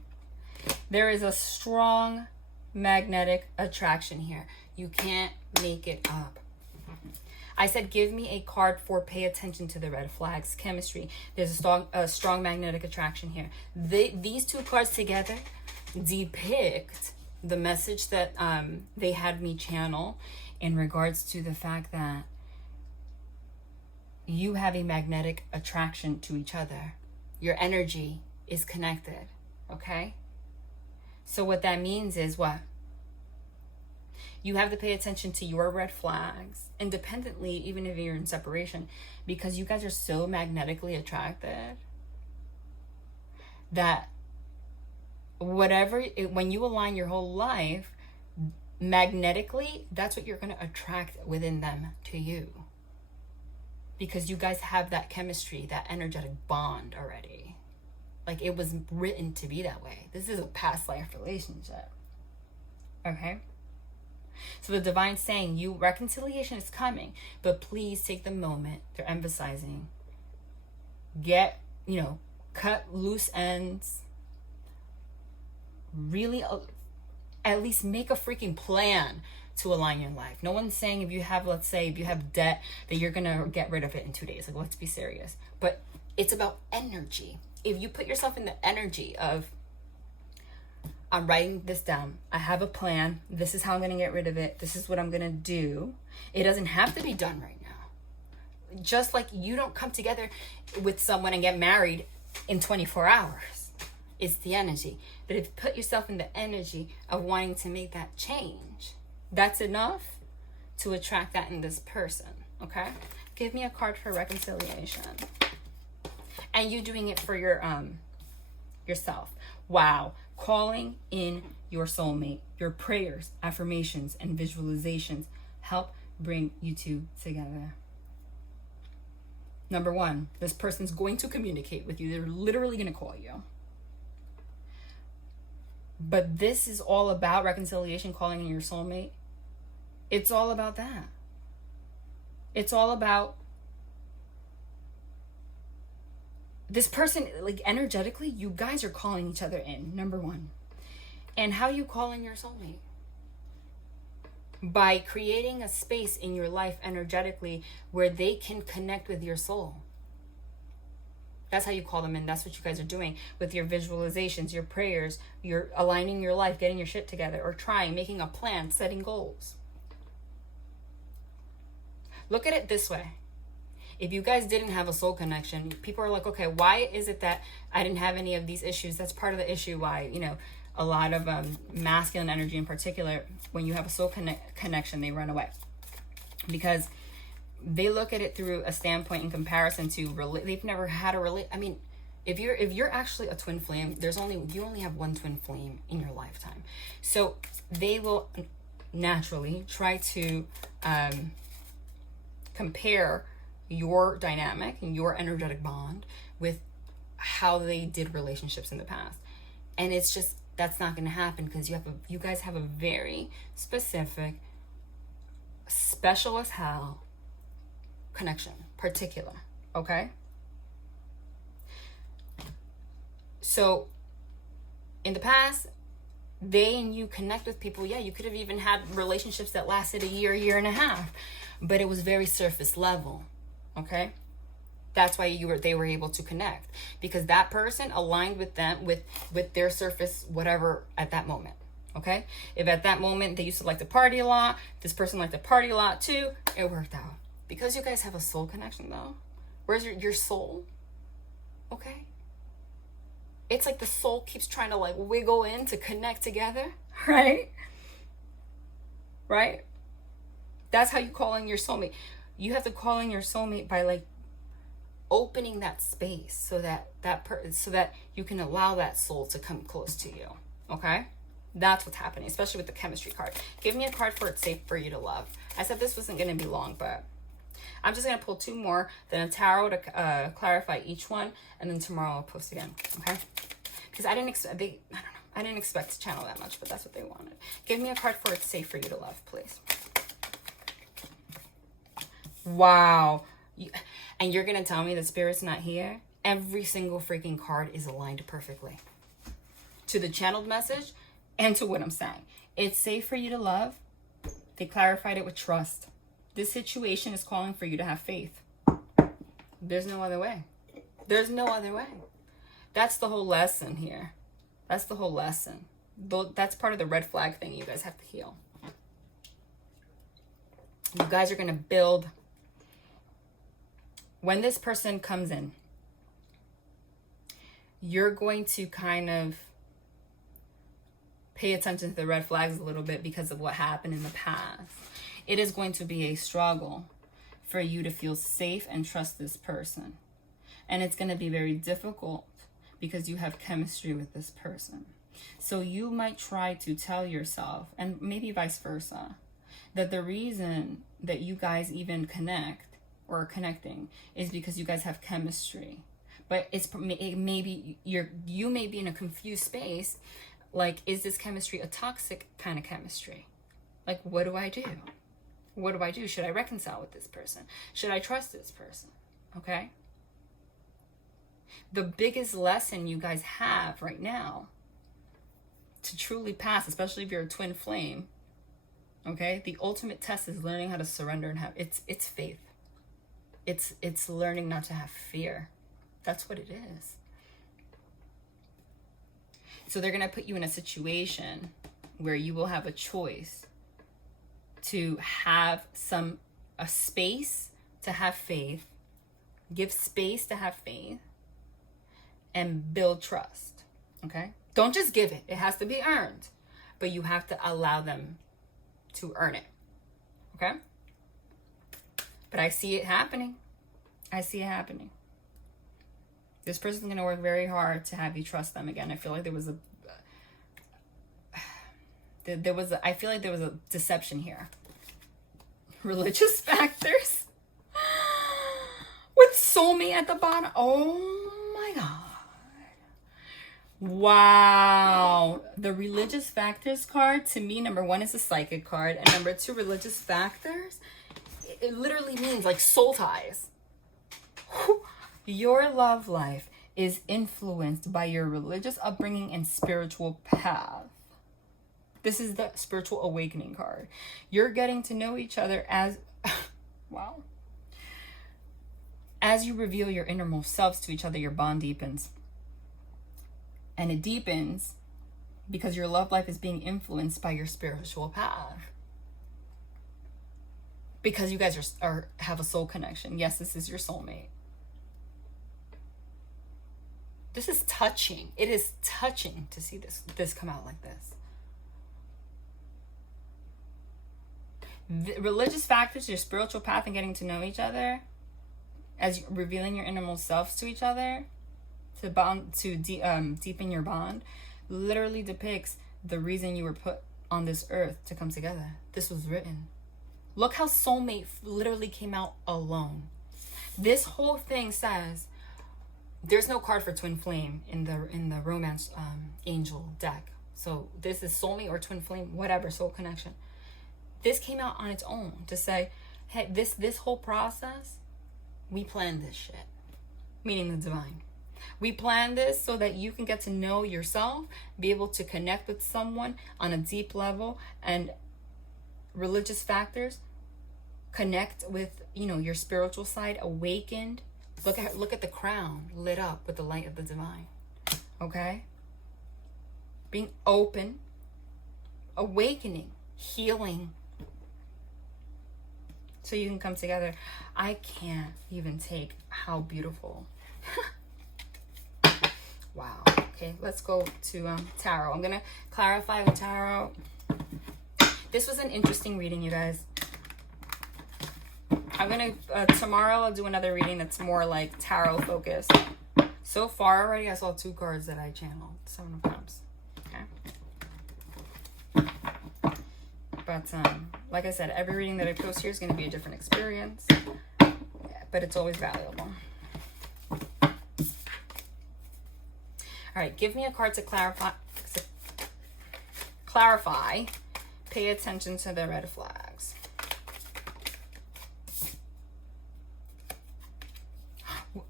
There is a strong magnetic attraction here. You can't make it up. I said, give me a card for pay attention to the red flags. Chemistry. There's a strong magnetic attraction here. These two cards together depict the message that they had me channel in regards to the fact that you have a magnetic attraction to each other. Your energy is connected, okay? So what that means is what? You have to pay attention to your red flags independently, even if you're in separation, because you guys are so magnetically attracted that when you align your whole life magnetically, that's what you're going to attract within them to you. Because you guys have that chemistry, that energetic bond already. Like, it was written to be that way. This is a past life relationship. Okay? So the divine's saying, reconciliation is coming, but please take the moment. They're emphasizing. Cut loose ends. Really, at least make a freaking plan to align your life. No one's saying if you have debt, that you're going to get rid of it in 2 days. Like, let's be serious. But it's about energy. If you put yourself in the energy of, I'm writing this down. I have a plan. This is how I'm going to get rid of it. This is what I'm going to do. It doesn't have to be done right now. Just like you don't come together with someone and get married in 24 hours. It's the energy. But if you put yourself in the energy of wanting to make that change, that's enough to attract that in this person, okay? Give me a card for reconciliation. And you doing it for yourself. Wow. Calling in your soulmate. Your prayers, affirmations, and visualizations help bring you two together. Number one, this person's going to communicate with you. They're literally going to call you. But this is all about reconciliation, calling in your soulmate. It's all about that. It's all about this person, like, energetically, you guys are calling each other in, number one. And how you call in your soulmate? By creating a space in your life energetically where they can connect with your soul. That's how you call them in. That's what you guys are doing with your visualizations, your prayers, you're aligning your life, getting your shit together, or making a plan, setting goals. Look at it this way. If you guys didn't have a soul connection, people are like, okay, why is it that I didn't have any of these issues? That's part of the issue why, a lot of masculine energy in particular, when you have a soul connection, they run away. Because they look at it through a standpoint in comparison to they've never had I mean, if you're actually a twin flame, you only have one twin flame in your lifetime. So they will naturally try to compare your dynamic and your energetic bond with how they did relationships in the past. And it's just, that's not going to happen because you guys have a very specific, special as hell connection, particular, okay? So in the past, they and you connect with people. Yeah, you could have even had relationships that lasted a year and a half, but it was very surface level, okay? That's why they were able to connect, because that person aligned with them with their surface whatever at that moment. Okay, if at that moment they used to like to party a lot, this person liked to party a lot too, it worked out. Because you guys have a soul connection though. Where's your soul? Okay, it's like the soul keeps trying to like wiggle in to connect together, right? That's how you call in your soulmate. You have to call in your soulmate by like opening that space so that you can allow that soul to come close to you. Okay, that's what's happening, especially with the chemistry card. Give me a card for it's safe for you to love. I said this wasn't going to be long, but I'm just going to pull two more, then a tarot to clarify each one, and then tomorrow I'll post again. Okay, because I didn't expect to channel that much, but that's what they wanted. Give me a card for it's safe for you to love, please. Wow. And you're going to tell me that Spirit's not here? every single freaking card is aligned perfectly to the channeled message and to what I'm saying. It's safe for you to love. They clarified it with trust. This situation is calling for you to have faith. There's no other way. There's no other way. That's the whole lesson here. That's the whole lesson. That's part of the red flag thing you guys have to heal. You guys are going to build. When this person comes in, you're going to kind of pay attention to the red flags a little bit because of what happened in the past. It is going to be a struggle for you to feel safe and trust this person. And it's going to be very difficult because you have chemistry with this person. So you might try to tell yourself, and maybe vice versa, that the reason that you guys even connect or are connecting is because you guys have chemistry. But you may be in a confused space. Like, is this chemistry a toxic kind of chemistry? Like, what do I do? What do I do? Should I reconcile with this person? Should I trust this person? Okay? The biggest lesson you guys have right now to truly pass, especially if you're a twin flame, okay? The ultimate test is learning how to surrender and have, it's faith. It's learning not to have fear. That's what it is. So they're going to put you in a situation where you will have a choice to have a space to have faith, give space to have faith, and build trust, okay? Don't just give it. It has to be earned, but you have to allow them to earn it, okay? But I see it happening. I see it happening. This person's going to work very hard to have you trust them again. I feel like there was a deception here. Religious factors with soulmate at the bottom. Oh my God. Wow. The religious factors card, to me, number one, is a psychic card. And number two, religious factors, it literally means like soul ties. Your love life is influenced by your religious upbringing and spiritual path. This is the spiritual awakening card. You're getting to know each other as, wow. As you reveal your innermost selves to each other, your bond deepens. And it deepens because your love life is being influenced by your spiritual path. Because you guys have a soul connection. Yes, this is your soulmate. This is touching. It is touching to see this come out like this. The religious factors, your spiritual path, and getting to know each other, as you, revealing your innermost selves to each other, to bond, to deepen your bond, literally depicts the reason you were put on this earth to come together. This was written. Look how soulmate literally came out alone. This whole thing says there's no card for twin flame in the romance angel deck. So this is soulmate or twin flame, whatever, soul connection. This came out on its own to say, hey, this whole process, we planned this shit. Meaning the divine. We planned this so that you can get to know yourself, be able to connect with someone on a deep level, and religious factors, connect with, your spiritual side, awakened. Look at the crown lit up with the light of the divine. Okay? Being open, awakening, healing. So you can come together. I can't even take how beautiful. Wow. Okay, let's go to tarot. I'm going to clarify with tarot. This was an interesting reading, you guys. I'm going to, tomorrow I'll do another reading that's more like tarot focused. So far already, I saw 2 cards that I channeled. 7 of Cups. Okay. But, like I said, every reading that I post here is going to be a different experience. But it's always valuable. All right, give me a card to clarify. Pay attention to the red flags.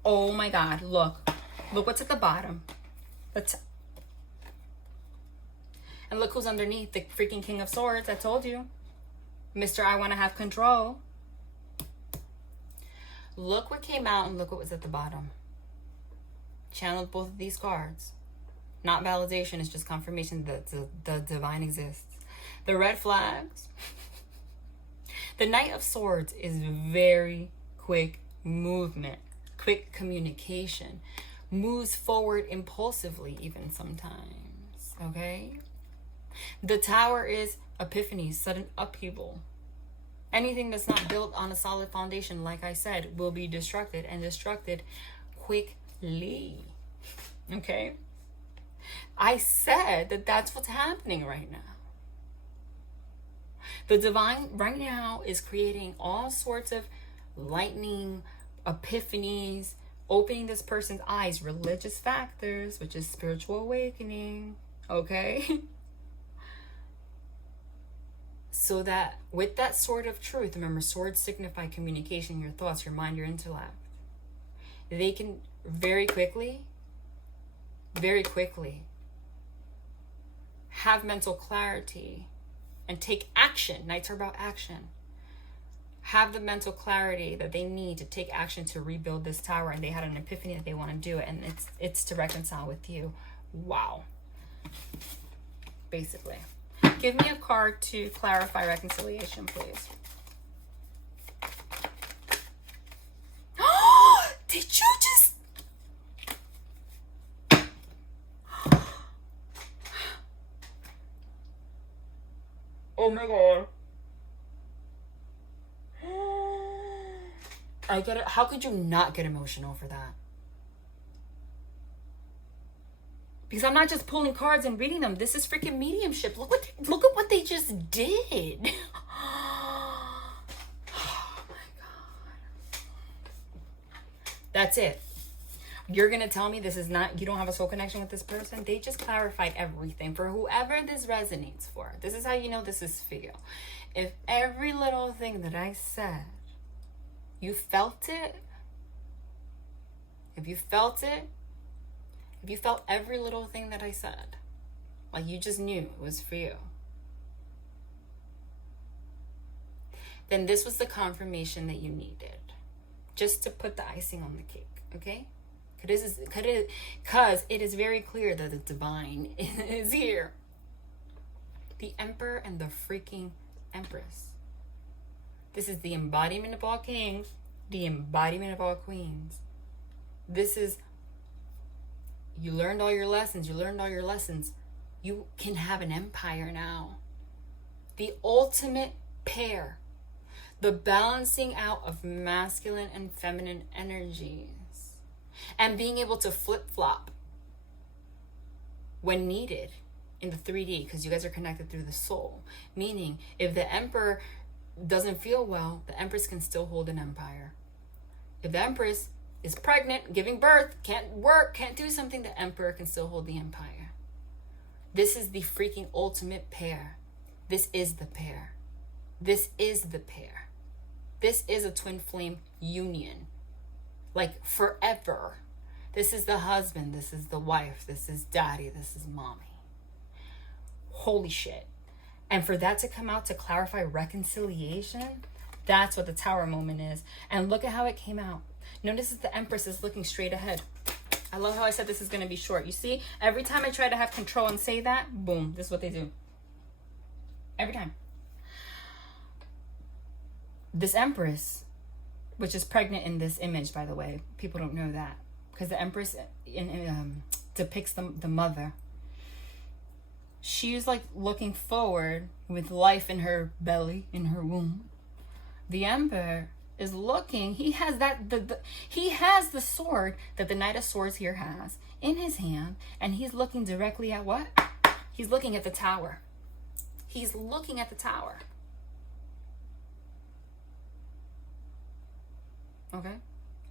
Oh my God, look what's at the bottom. And look who's underneath, the freaking King of Swords. I told you, Mr. I want to have control. Look what came out and look what was at the bottom. Channeled both of these cards. Not validation, it's just confirmation that the divine exists. The red flags. The Knight of Swords is very quick movement, quick communication, moves forward impulsively even sometimes, okay? The Tower is epiphanies, sudden upheaval. Anything that's not built on a solid foundation, like I said, will be destructed, and destructed quickly, okay? I said that that's what's happening right now. The divine right now is creating all sorts of lightning, epiphanies, opening this person's eyes, religious factors, which is spiritual awakening, okay? So that with that sword of truth, remember, swords signify communication, your thoughts, your mind, your intellect. They can very quickly have mental clarity and take action. Knights are about action. Have the mental clarity that they need to take action to rebuild this tower, and they had an epiphany that they want to do it, and it's to reconcile with you. Wow. Basically. Give me a card to clarify reconciliation, please. Did you just... Oh my God. I get it. How could you not get emotional for that? Because I'm not just pulling cards and reading them. This is freaking mediumship. Look at what they just did. Oh my God. That's it. You're going to tell me this is not, you don't have a soul connection with this person? They just clarified everything for whoever this resonates for. This is how you know this is for you. If every little thing that I said, you felt it, if you felt every little thing that I said, like you just knew it was for you, then this was the confirmation that you needed, just to put the icing on the cake, okay? Because it is very clear that the divine is here. The Emperor and the freaking Empress. This is the embodiment of all kings, the embodiment of all queens. This is, you learned all your lessons, You can have an empire now. The ultimate pair. The balancing out of masculine and feminine energies. And being able to flip-flop when needed in the 3D, because you guys are connected through the soul. Meaning, if the Emperor doesn't feel well, the Empress can still hold an empire. If the Empress is pregnant, giving birth, can't work, can't do something, the Emperor can still hold the empire. This is the freaking ultimate pair. This is the pair. This is the pair. This is a twin flame union. Like forever. This is the husband. This is the wife. This is daddy. This is mommy. Holy shit. And for that to come out to clarify reconciliation, that's what the Tower moment is. And look at how it came out. Notice that the Empress is looking straight ahead. I love how I said this is going to be short. You see, every time I try to have control and say that, boom, this is what they do. Every time. This Empress, which is pregnant in this image, by the way. People don't know that. Because the Empress depicts the mother. She's like looking forward with life in her belly, in her womb. The Emperor is looking. He has he has the sword that the Knight of Swords here has in his hand. And he's looking directly at what? He's looking at the tower. He's looking at the tower. Okay?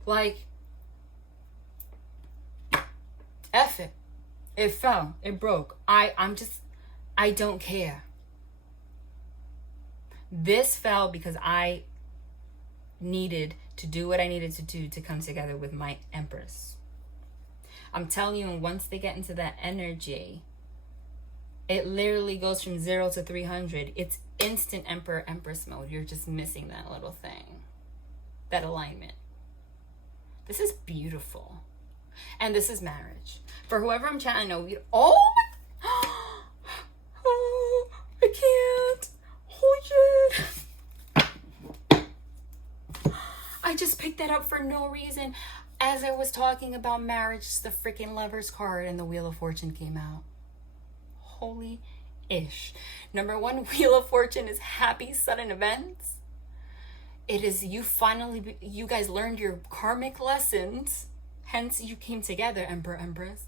Like, F it. It fell. It broke. I don't care. This fell because I needed to do what I needed to do to come together with my empress. I'm telling you, and once they get into that energy, it literally goes from 0 to 300. It's instant emperor empress mode. You're just missing that little thing, that alignment. This is beautiful. And this is marriage. For whoever I'm chatting, I know oh, I can't. Holy shit. I just picked that up for no reason. As I was talking about marriage, the freaking Lovers card and the Wheel of Fortune came out. Holy ish. Number one, Wheel of Fortune is happy, sudden events. It is you guys learned your karmic lessons. Hence, you came together, Emperor, Empress.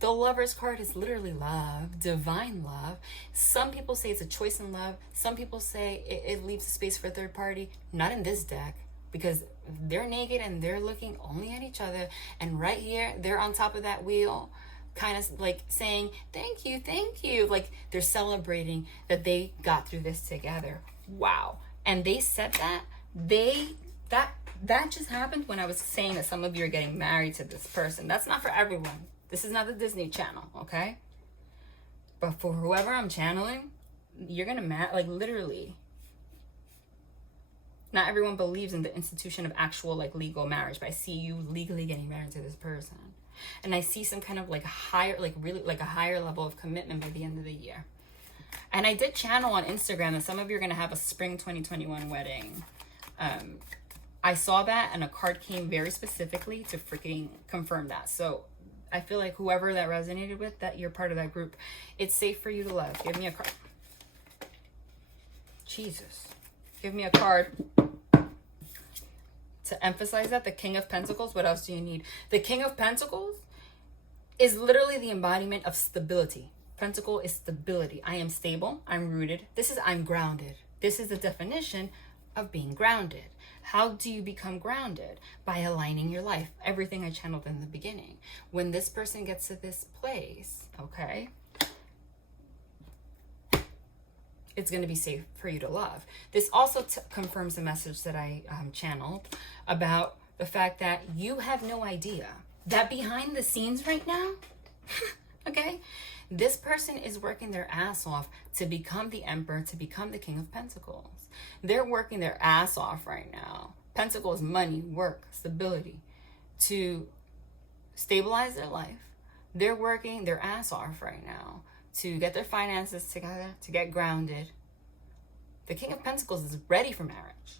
The Lovers card is literally love, divine love. Some people say it's a choice in love. Some people say it leaves a space for a third party. Not in this deck, because they're naked and they're looking only at each other. And right here, they're on top of that wheel, kind of like saying, thank you, thank you. Like they're celebrating that they got through this together. Wow. And they said that just happened when I was saying that some of you are getting married to this person. That's not for everyone. This is not the Disney Channel, okay? But for whoever I'm channeling, you're gonna like literally. Not everyone believes in the institution of actual like legal marriage, but I see you legally getting married to this person. And I see some kind of like higher, like really like a higher level of commitment by the end of the year. And I did channel on Instagram that some of you are gonna have a spring 2021 wedding. I saw that and a card came very specifically to freaking confirm that. So I feel like whoever that resonated with, that you're part of that group, it's safe for you to love. Give me a card. Jesus. Give me a card to emphasize that. The King of Pentacles. What else do you need? The King of Pentacles is literally the embodiment of stability. Pentacle is stability. I am stable. I'm rooted. I'm grounded. This is the definition of being grounded. How do you become grounded? By aligning your life. Everything I channeled in the beginning. When this person gets to this place, okay, it's going to be safe for you to love. This also confirms the message that I channeled about the fact that you have no idea that behind the scenes right now, okay, this person is working their ass off to become the Emperor, to become the King of Pentacles. They're working their ass off right now. Pentacles, money, work, stability, to stabilize their life. They're working their ass off right now to get their finances together, to get grounded. The King of Pentacles is ready for marriage.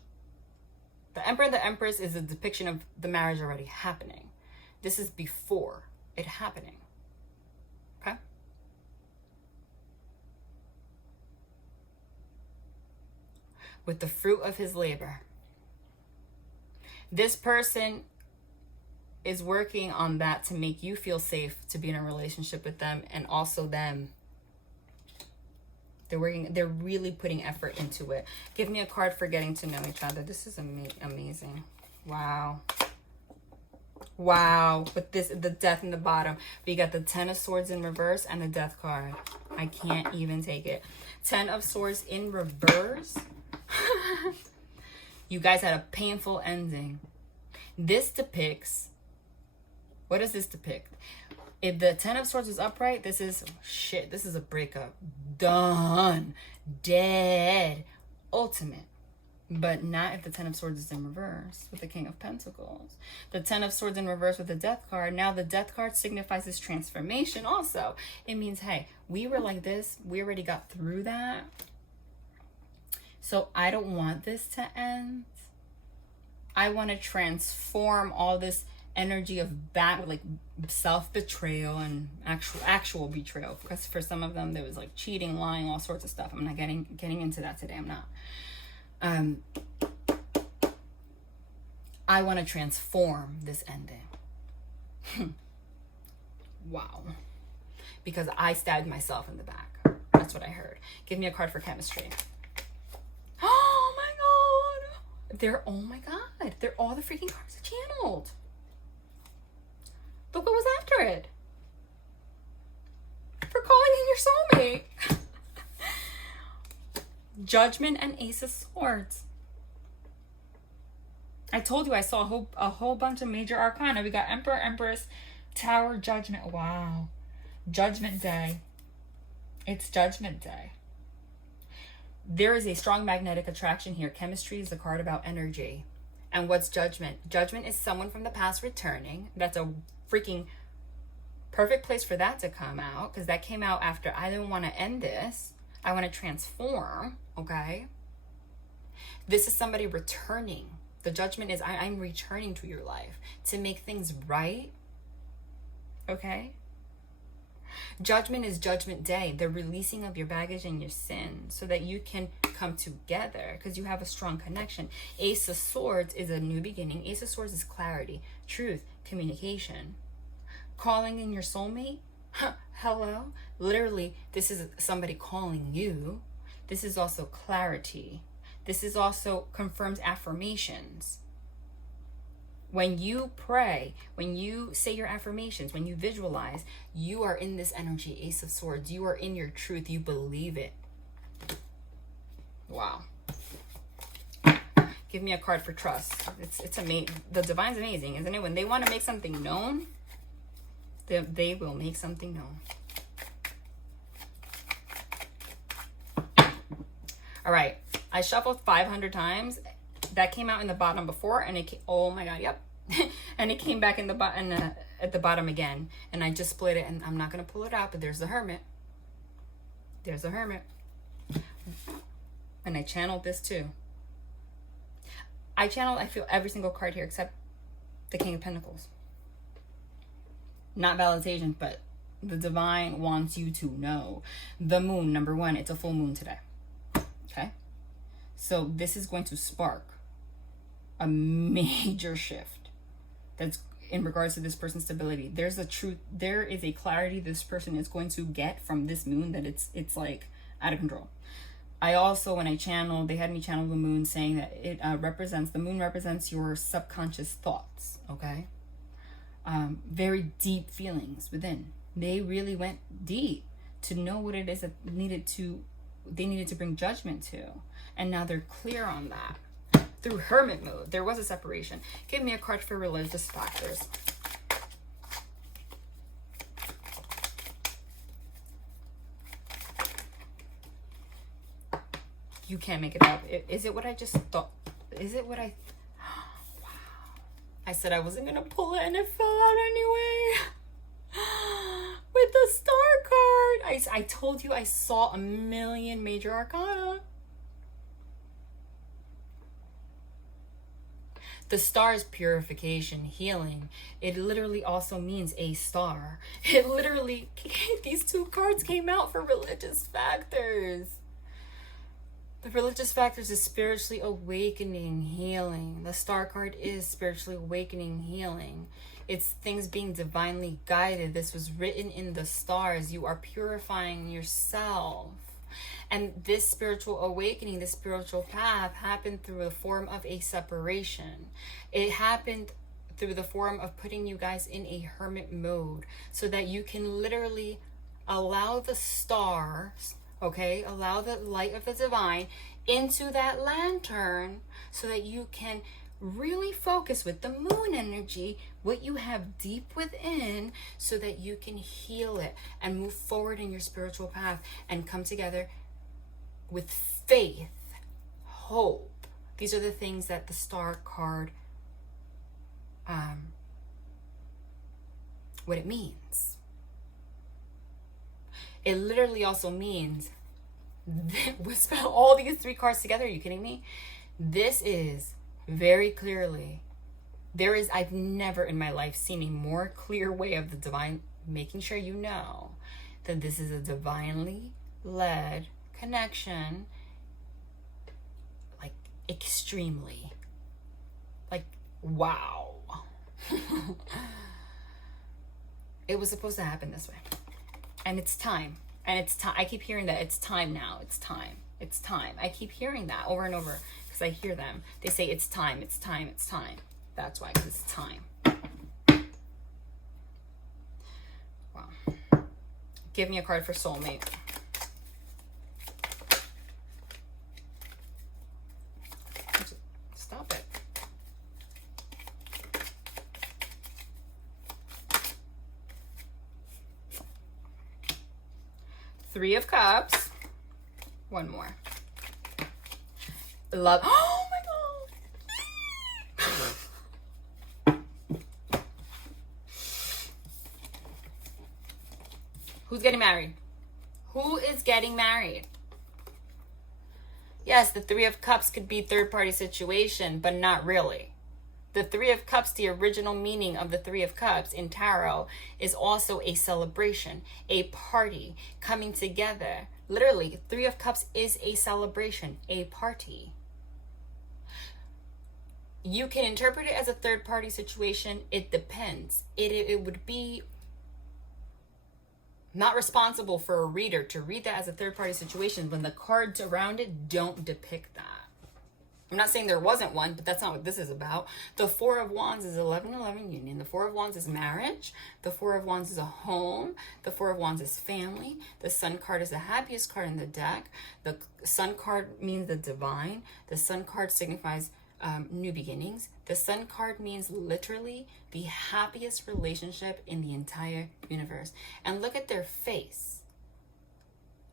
The Emperor and the Empress is a depiction of the marriage already happening. This is before it happening. Okay? With the fruit of his labor. This person is working on that to make you feel safe to be in a relationship with them, and also them. They're really putting effort into it. Give me a card for getting to know each other. This is amazing. Wow. Wow. With this, the Death in the bottom. We got the 10 of Swords in reverse and the Death card. I can't even take it. 10 of Swords in reverse. You guys had a painful ending. This depicts, what does this depict? If the 10 of Swords is upright, this is shit. This is a breakup. Done. Dead. Ultimate. But not if the 10 of Swords is in reverse with the King of Pentacles. The 10 of Swords in reverse with the Death card. Now the Death card signifies this transformation also. It means, hey, we were like this. We already got through that. So I don't want this to end. I want to transform all this energy of bad, like self-betrayal and actual betrayal. Because for some of them, there was like cheating, lying, all sorts of stuff. I'm not getting into that today. I'm not. I want to transform this ending. Wow. Because I stabbed myself in the back. That's what I heard. Give me a card for chemistry. Oh my god. Oh my god. They're all the freaking cards I channeled. Look what was after it. For calling in your soulmate. Judgment and Ace of Swords. I told you I saw a whole bunch of major arcana. We got Emperor, Empress, Tower, Judgment. Wow. Judgment Day. It's Judgment Day. There is a strong magnetic attraction here. Chemistry is the card about energy. And what's judgment? Judgment is someone from the past returning. That's a freaking perfect place for that to come out, because that came out after I didn't want to end this. I want to transform, okay? This is somebody returning. The judgment is I'm returning to your life to make things right, okay? Judgment is Judgment Day, the releasing of your baggage and your sin so that you can come together because you have a strong connection. Ace of Swords is a new beginning. Ace of Swords is clarity, truth, communication. Calling in your soulmate? Hello? Literally, this is somebody calling you. This is also clarity. This is also confirms affirmations. When you pray, when you say your affirmations, when you visualize, you are in this energy, Ace of Swords. You are in your truth. You believe it. Wow. Give me a card for trust. It's amazing. The divine's amazing, isn't it? When they want to make something known, they will make something known. All right. I shuffled 500 times. That came out in the bottom before, and it came, oh my god, yep. And it came back in the bottom at the bottom again, and I just split it, and I'm not gonna pull it out, but there's the Hermit. There's the Hermit. And I channeled this too. I feel every single card here except the King of Pentacles. Not validation, but the divine wants you to know. The moon, number one, it's a full moon today. Okay? So this is going to spark a major shift that's in regards to this person's stability. There's a truth, there is a clarity this person is going to get from this moon that it's like out of control. I also, when I channeled, they had me channel the moon saying that it the moon represents your subconscious thoughts, okay? Very deep feelings within. They really went deep to know what it is that they needed to bring judgment to. And now they're clear on that. Through Hermit mode, there was a separation. Give me a card for religious factors. You can't make it up. Is it what I just thought? Is it what I... Wow. I said I wasn't going to pull it and it fell out anyway. With the star card. I told you I saw a million major arcana. The star is purification, healing. It literally also means a star. It literally, these two cards came out for religious factors. The religious factors is spiritually awakening, healing. The star card is spiritually awakening, healing. It's things being divinely guided. This was written in the stars. You are purifying yourself. And this spiritual awakening, this spiritual path happened through the form of a separation. It happened through the form of putting you guys in a hermit mode so that you can literally allow the stars, okay, allow the light of the divine into that lantern so that you can really focus with the moon energy, what you have deep within, so that you can heal it and move forward in your spiritual path and come together with faith, hope. These are the things that the star card, what it means. It literally also means, we spell all these three cards together. Are you kidding me? This is very clearly, I've never in my life seen a more clear way of the divine making sure you know that this is a divinely led connection, like extremely, like wow. It was supposed to happen this way, and it's time. And it's time. I keep hearing that it's time now. It's time. It's time. I keep hearing that over and over because I hear them. They say it's time. It's time. It's time. That's why, because it's time. Wow. Give me a card for soulmate. Stop it. Three of Cups. One more. Love. Oh my God. Who's getting married? Who is getting married? Yes, the Three of Cups could be third-party situation, but not really. The Three of Cups, the original meaning of the Three of Cups in tarot, is also a celebration, a party, coming together. Literally, Three of Cups is a celebration, a party. You can interpret it as a third-party situation. It depends. It would be not responsible for a reader to read that as a third-party situation when the cards around it don't depict that. I'm not saying there wasn't one, but that's not what this is about. The Four of Wands is 11-11 union. The Four of Wands is marriage. The Four of Wands is a home. The Four of Wands is family. The Sun card is the happiest card in the deck. The Sun card means the divine. The Sun card signifies new beginnings. The Sun card means literally the happiest relationship in the entire universe. And look at their face.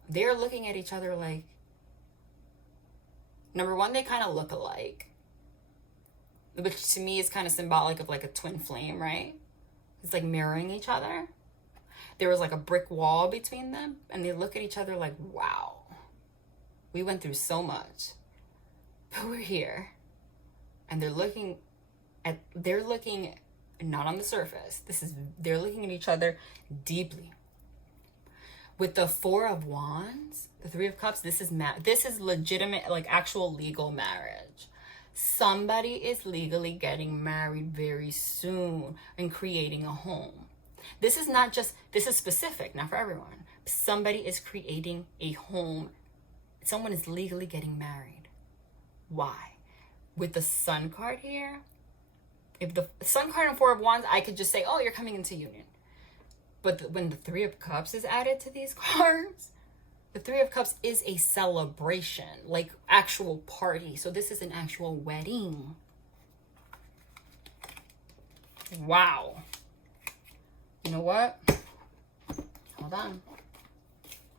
They're looking at each other like, number one, they kind of look alike, which to me is kind of symbolic of like a twin flame, right? It's like mirroring each other. There was like a brick wall between them, and they look at each other like, wow, we went through so much, but we're here. And they're looking not on the surface. They're looking at each other deeply. With the Four of Wands, the Three of Cups, this is legitimate, like actual legal marriage. Somebody is legally getting married very soon and creating a home. This is specific, not for everyone. Somebody is creating a home. Someone is legally getting married. Why? With the Sun card here, if the Sun card and Four of Wands, I could just say, oh, you're coming into union. But when the Three of Cups is added to these cards, the Three of Cups is a celebration, like actual party. So this is an actual wedding. Wow. You know what? Hold on.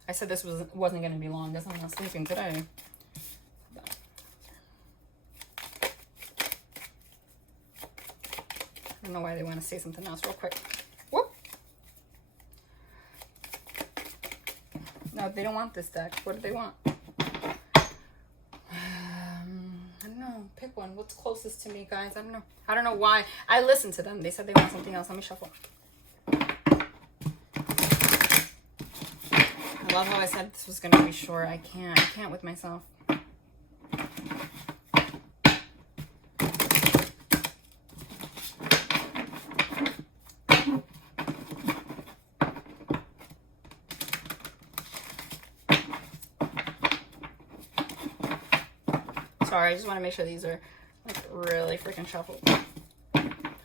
I said this wasn't going to be long. Guess I'm not sleeping today. I don't know why they want to say something else real quick. Whoop. No, they don't want this deck. What do they want? I don't know. Pick one. What's closest to me, guys? I don't know. I don't know why. I listened to them. They said they want something else. Let me shuffle. I love how I said this was going to be short. I can't with myself. Sorry, I just want to make sure these are like really freaking shuffled.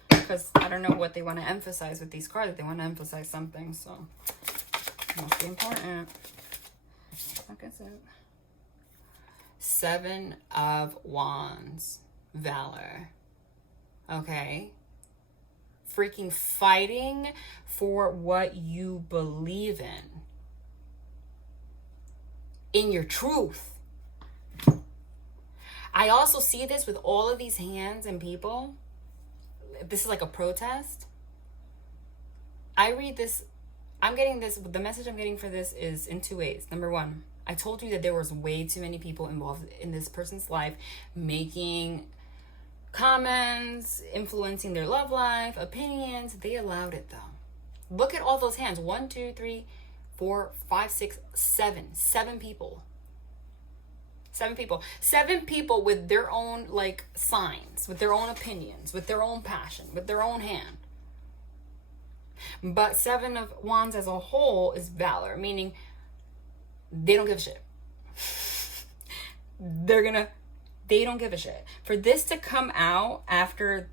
Because I don't know what they want to emphasize with these cards. They want to emphasize something, so it must be important. Like I said. Seven of Wands. Valor. Okay. Freaking fighting for what you believe in. In your truth. I also see this with all of these hands and people. This is like a protest. I read this. I'm getting this. The message I'm getting for this is in two ways. Number one, I told you that there was way too many people involved in this person's life, making comments, influencing their love life, opinions. They allowed it though. Look at all those hands. 1, 2, 3, 4, 5, 6, 7. 7 people. 7 people. 7 people with their own like signs, with their own opinions, with their own passion, with their own hand. But 7 of Wands as a whole is valor, meaning they don't give a shit. They don't give a shit. For this to come out after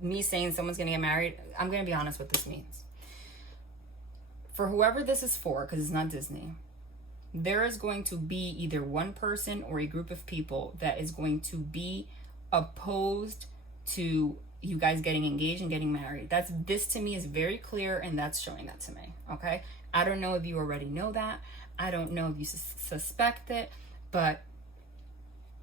me saying someone's gonna get married, I'm gonna be honest what this means. For whoever this is for, because it's not Disney, there is going to be either one person or a group of people that is going to be opposed to you guys getting engaged and getting married. This to me is very clear, and that's showing that to me. Okay, I don't know if you already know that. I don't know if you suspect it, but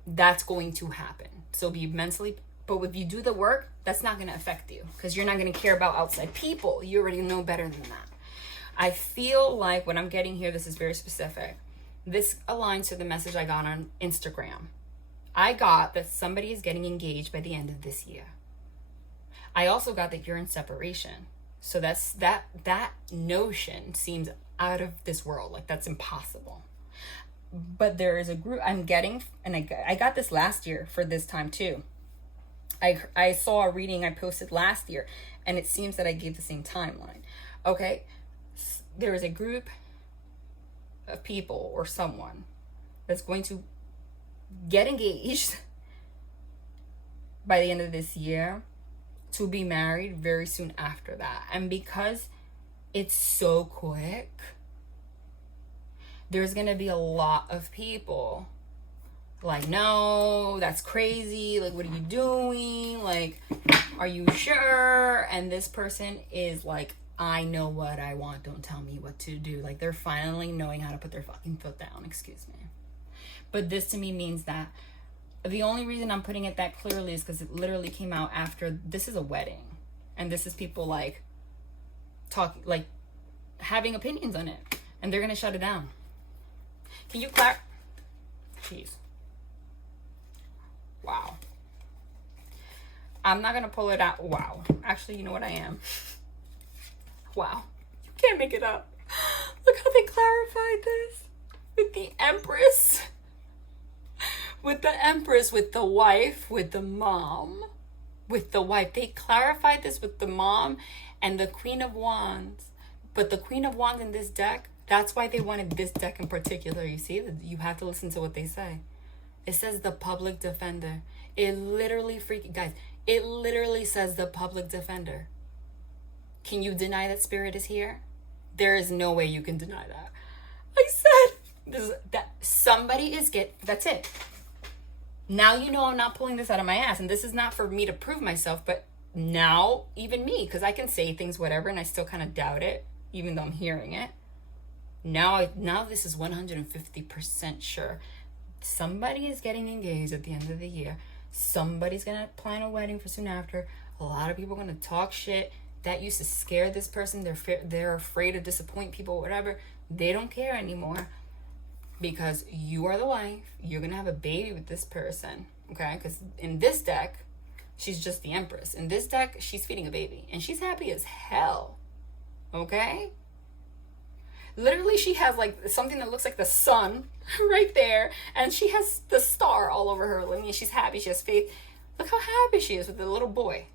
that's going to happen. So be mentally, but if you do the work, that's not going to affect you because you're not going to care about outside people. You already know better than that. I feel like what I'm getting here, this is very specific. This aligns to the message I got on Instagram. I got that somebody is getting engaged by the end of this year. I also got that you're in separation. So that notion seems out of this world. Like that's impossible. But there is a group I'm getting, and I got this last year for this time too. I saw a reading I posted last year, and it seems that I gave the same timeline. Okay, there is a group of people or someone that's going to get engaged by the end of this year to be married very soon after that. And because it's so quick, there's going to be a lot of people like, no, that's crazy. Like, what are you doing? Like, are you sure? And this person is like, I know what I want. Don't tell me what to do. Like, they're finally knowing how to put their fucking foot down. Excuse me. But this to me means that the only reason I'm putting it that clearly is because it literally came out after this is a wedding. And this is people like having opinions on it. And they're going to shut it down. Can you clap? Jeez. Wow. I'm not going to pull it out. Wow. Actually, you know what I am? Wow. You can't make it up. Look how they clarified this. With the empress. With the empress, with the wife, with the mom. With the wife. They clarified this with the mom and the Queen of Wands. But the Queen of Wands in this deck, that's why they wanted this deck in particular. You see, you have to listen to what they say. It says the public defender. It literally guys, it literally says the public defender. Can you deny that spirit is here? There is no way you can deny that. I said that somebody is that's it. Now you know I'm not pulling this out of my ass, and this is not for me to prove myself, but now even me, because I can say things, whatever, and I still kind of doubt it, even though I'm hearing it. Now this is 150% sure. Somebody is getting engaged at the end of the year. Somebody's going to plan a wedding for soon after. A lot of people are going to talk shit. That used to scare this person. They're afraid to disappoint people, whatever. They don't care anymore because you are the wife. You're going to have a baby with this person, okay? Because in this deck, she's just the empress. In this deck, she's feeding a baby, and she's happy as hell, okay? Literally, she has like something that looks like the sun right there. And she has the star all over her. I mean, she's happy. She has faith. Look how happy she is with the little boy.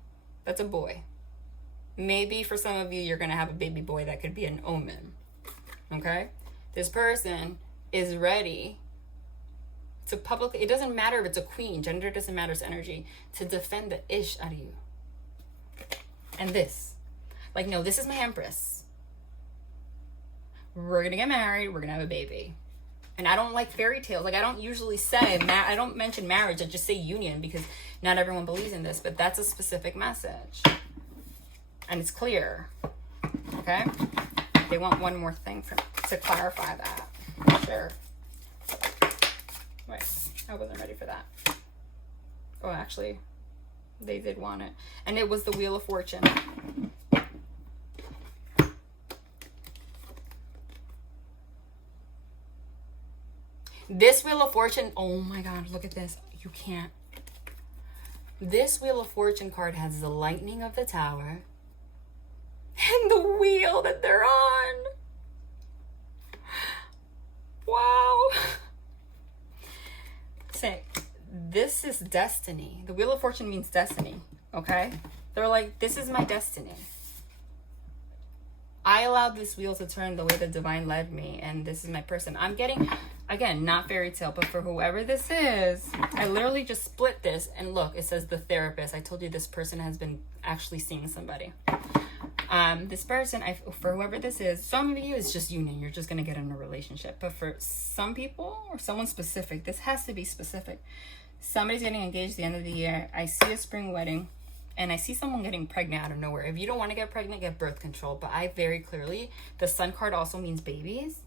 That's a boy. Maybe for some of you, you're going to have a baby boy that could be an omen. Okay? This person is ready to publicly, it doesn't matter if it's a queen. Gender doesn't matter. It's energy. To defend the ish out of you. And this. Like, no, this is my empress. We're going to get married. We're going to have a baby. And I don't like fairy tales. Like, I don't usually say, I don't mention marriage. I just say union because not everyone believes in this. But that's a specific message. And it's clear. Okay? They want one more thing to clarify that. Sure. Wait. I wasn't ready for that. Oh, actually, they did want it. And it was the Wheel of Fortune. This Wheel of Fortune, oh my God, look at this. You can't. This Wheel of Fortune card has the lightning of the tower and the wheel that they're on. Wow. Say, this is destiny. The Wheel of Fortune means destiny, okay? They're like, this is my destiny. I allowed this wheel to turn the way the divine led me, and this is my person. I'm getting, again, not fairy tale, but for whoever this is, I literally just split this, and look, it says the therapist. I told you this person has been actually seeing somebody. This person, for whoever this is, some of you is just union. You're just going to get in a relationship. But for some people, or someone specific, this has to be specific. Somebody's getting engaged at the end of the year. I see a spring wedding. And I see someone getting pregnant out of nowhere. If you don't want to get pregnant, get birth control. But I very clearly, the sun card also means babies.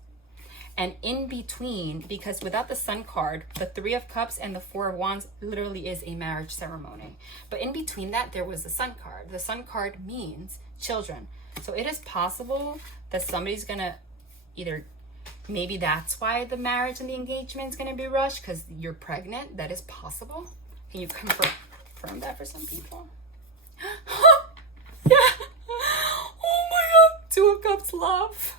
And in between, because without the Sun card, the Three of Cups and the Four of Wands literally is a marriage ceremony. But in between that, there was the Sun card. The Sun card means children. So it is possible that somebody's gonna either, maybe that's why the marriage and the engagement is gonna be rushed, because you're pregnant. That is possible. Can you confirm that for some people? Yeah. Oh my God. Two of Cups love.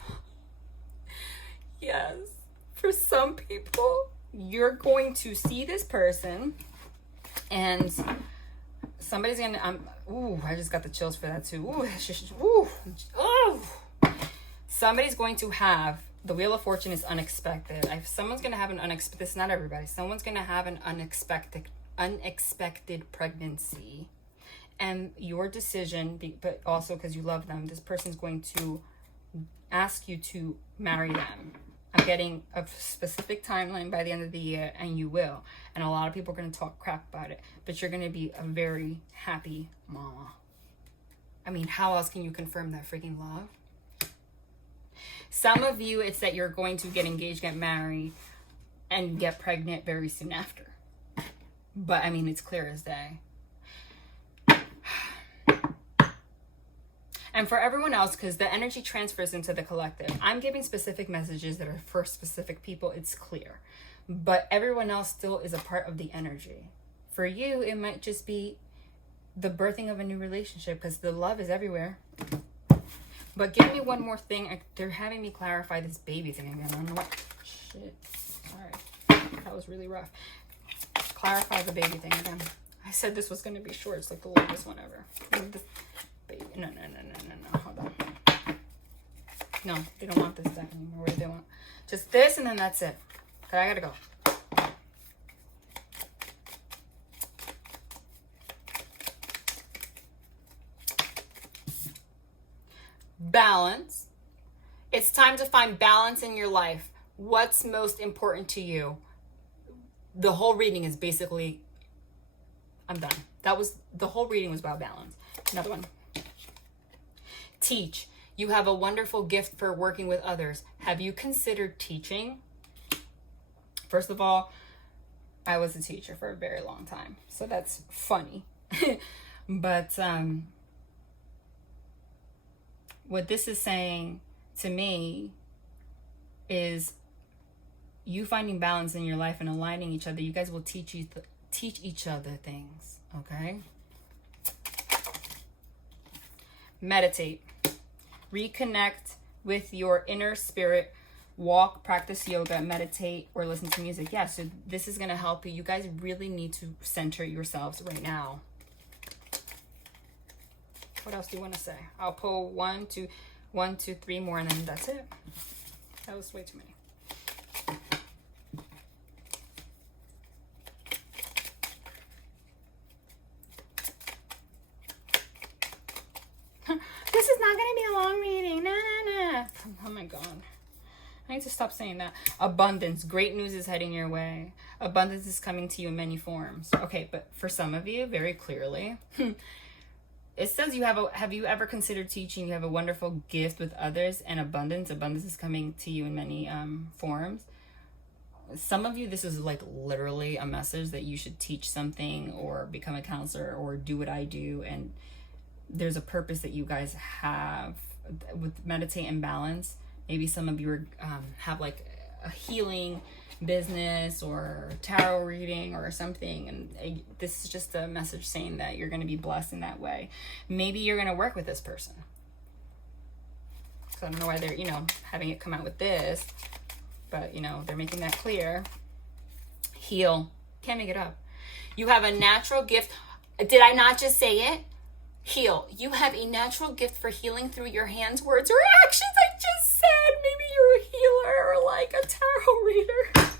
Yes. For some people, you're going to see this person and somebody's gonna, ooh, I just got the chills for that too. Ooh. Somebody's going to have, the Wheel of Fortune is unexpected. Someone's going to have an unexpected, this is not everybody. Someone's going to have an unexpected pregnancy. And your decision, but also because you love them, this person's going to ask you to marry them. I'm getting a specific timeline by the end of the year, and you will. And a lot of people are going to talk crap about it, but you're going to be a very happy mama. I mean, how else can you confirm that freaking love? Some of you, it's that you're going to get engaged, get married, and get pregnant very soon after. But I mean, it's clear as day. And for everyone else, because the energy transfers into the collective, I'm giving specific messages that are for specific people. It's clear. But everyone else still is a part of the energy. For you, it might just be the birthing of a new relationship, because the love is everywhere. But give me one more thing. They're having me clarify this baby thing again. I don't know what. Shit. Sorry. That was really rough. Clarify the baby thing again. I said this was going to be short. It's like the longest one ever. Baby. No. Hold on. No, they don't want this deck anymore. What do they want? Just this, and then that's it. Okay, I gotta go. Balance. It's time to find balance in your life. What's most important to you? The whole reading is basically, I'm done. The whole reading was about balance. Another one. Teach. You have a wonderful gift for working with others. Have you considered teaching? First of all, I was a teacher for a very long time, so that's funny. But what this is saying to me is you finding balance in your life and aligning each other. You guys will teach each other things, okay? Meditate. Reconnect with your inner spirit. Walk, practice yoga, meditate, or listen to music. Yeah, so this is going to help you. You guys really need to center yourselves right now. What else do you want to say? I'll pull 1, 2, 3 more, and then that's it. That was way too many. This is not going to be a long reading. Nah. Oh my God. I need to stop saying that. Abundance. Great news is heading your way. Abundance is coming to you in many forms. Okay, but for some of you, very clearly, it says have you ever considered teaching? You have a wonderful gift with others, and abundance. Abundance is coming to you in many forms. Some of you, this is like literally a message that you should teach something or become a counselor or do what I do. And there's a purpose that you guys have with meditate and balance. Maybe some of you have like a healing business or tarot reading or something, and this is just a message saying that you're going to be blessed in that way. Maybe you're going to work with this person. So I don't know why they're, having it come out with this, but they're making that clear. Heal. Can't make it up. You have a natural gift. Did I not just say it? Heal. You have a natural gift for healing through your hands, words, or actions. I just said maybe you're a healer or like a tarot reader.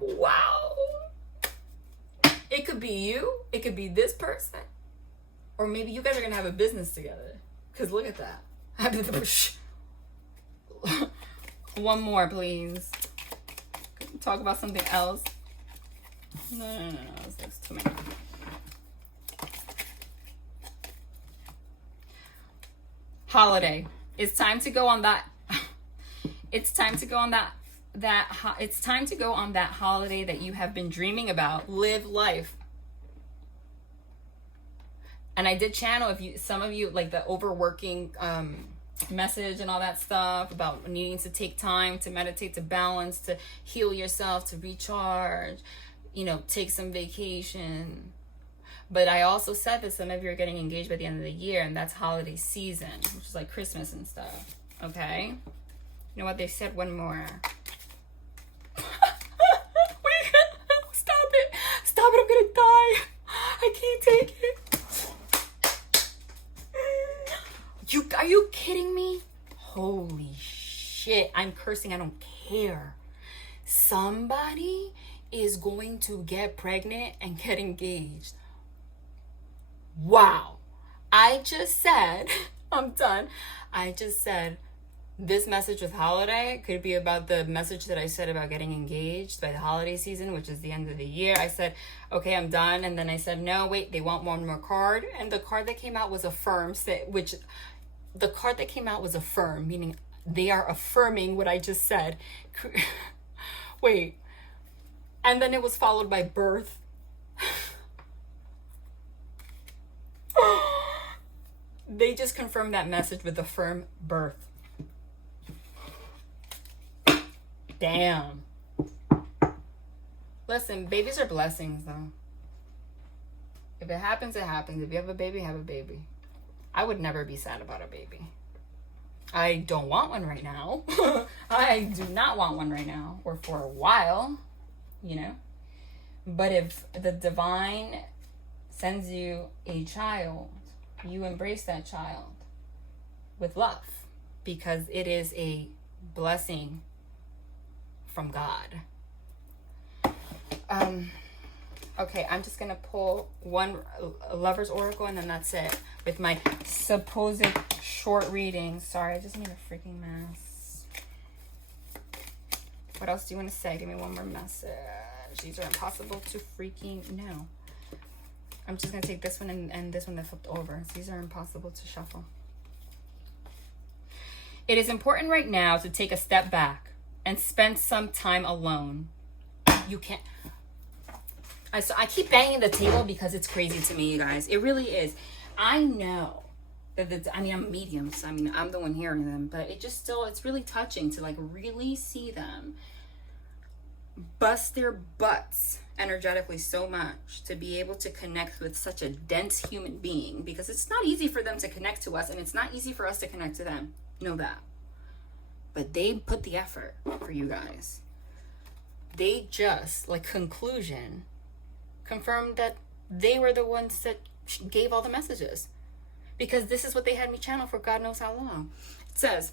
Wow. It could be you. It could be this person. Or maybe you guys are going to have a business together. Because look at that. One more, please. Talk about something else. No. That's too many. Holiday. It's time to go on that. It's time to go on it's time to go on that holiday that you have been dreaming about. Live life. And I did channel, some of you like the overworking message and all that stuff about needing to take time to meditate, to balance, to heal yourself, to recharge, you know, take some vacation. But I also said that some of you are getting engaged by the end of the year, and that's holiday season, which is like Christmas and stuff. Okay? You know what? They said one more. Stop it. Stop it. I'm going to die. I can't take it. Are you kidding me? Holy shit. I'm cursing. I don't care. Somebody is going to get pregnant and get engaged. Wow. I just said, I'm done. I just said this message with holiday could be about the message that I said about getting engaged by the holiday season, which is the end of the year. I said, okay, I'm done. And then I said, no, wait, they want one more card. And the card that came out was affirm, the card that came out was affirm, meaning they are affirming what I just said. Wait. And then it was followed by birth. They just confirmed that message with affirm birth. Damn. Listen, babies are blessings, though. If it happens, it happens. If you have a baby, have a baby. I would never be sad about a baby. I don't want one right now. I do not want one right now, or for a while, you know. But if the divine sends you a child, you embrace that child with love, because it is a blessing from God. Okay, I'm just gonna pull one Lover's Oracle, and then that's it with my supposed short reading. Sorry, I just made a freaking mess. What else do you want to say? Give me one more message. These are impossible to freaking know. I'm just gonna take this one and this one that flipped over. These are impossible to shuffle. It is important right now to take a step back and spend some time alone. You can't. I keep banging the table because it's crazy to me, you guys. It really is. I know that I'm a medium, so I'm the one hearing them, but it's really touching to like really see them bust their butts energetically so much to be able to connect with such a dense human being, because it's not easy for them to connect to us, and it's not easy for us to connect to them. Know that. But they put the effort for you guys. They just, like, conclusion, confirmed that they were the ones that gave all the messages, because this is what they had me channel for God knows how long. It says,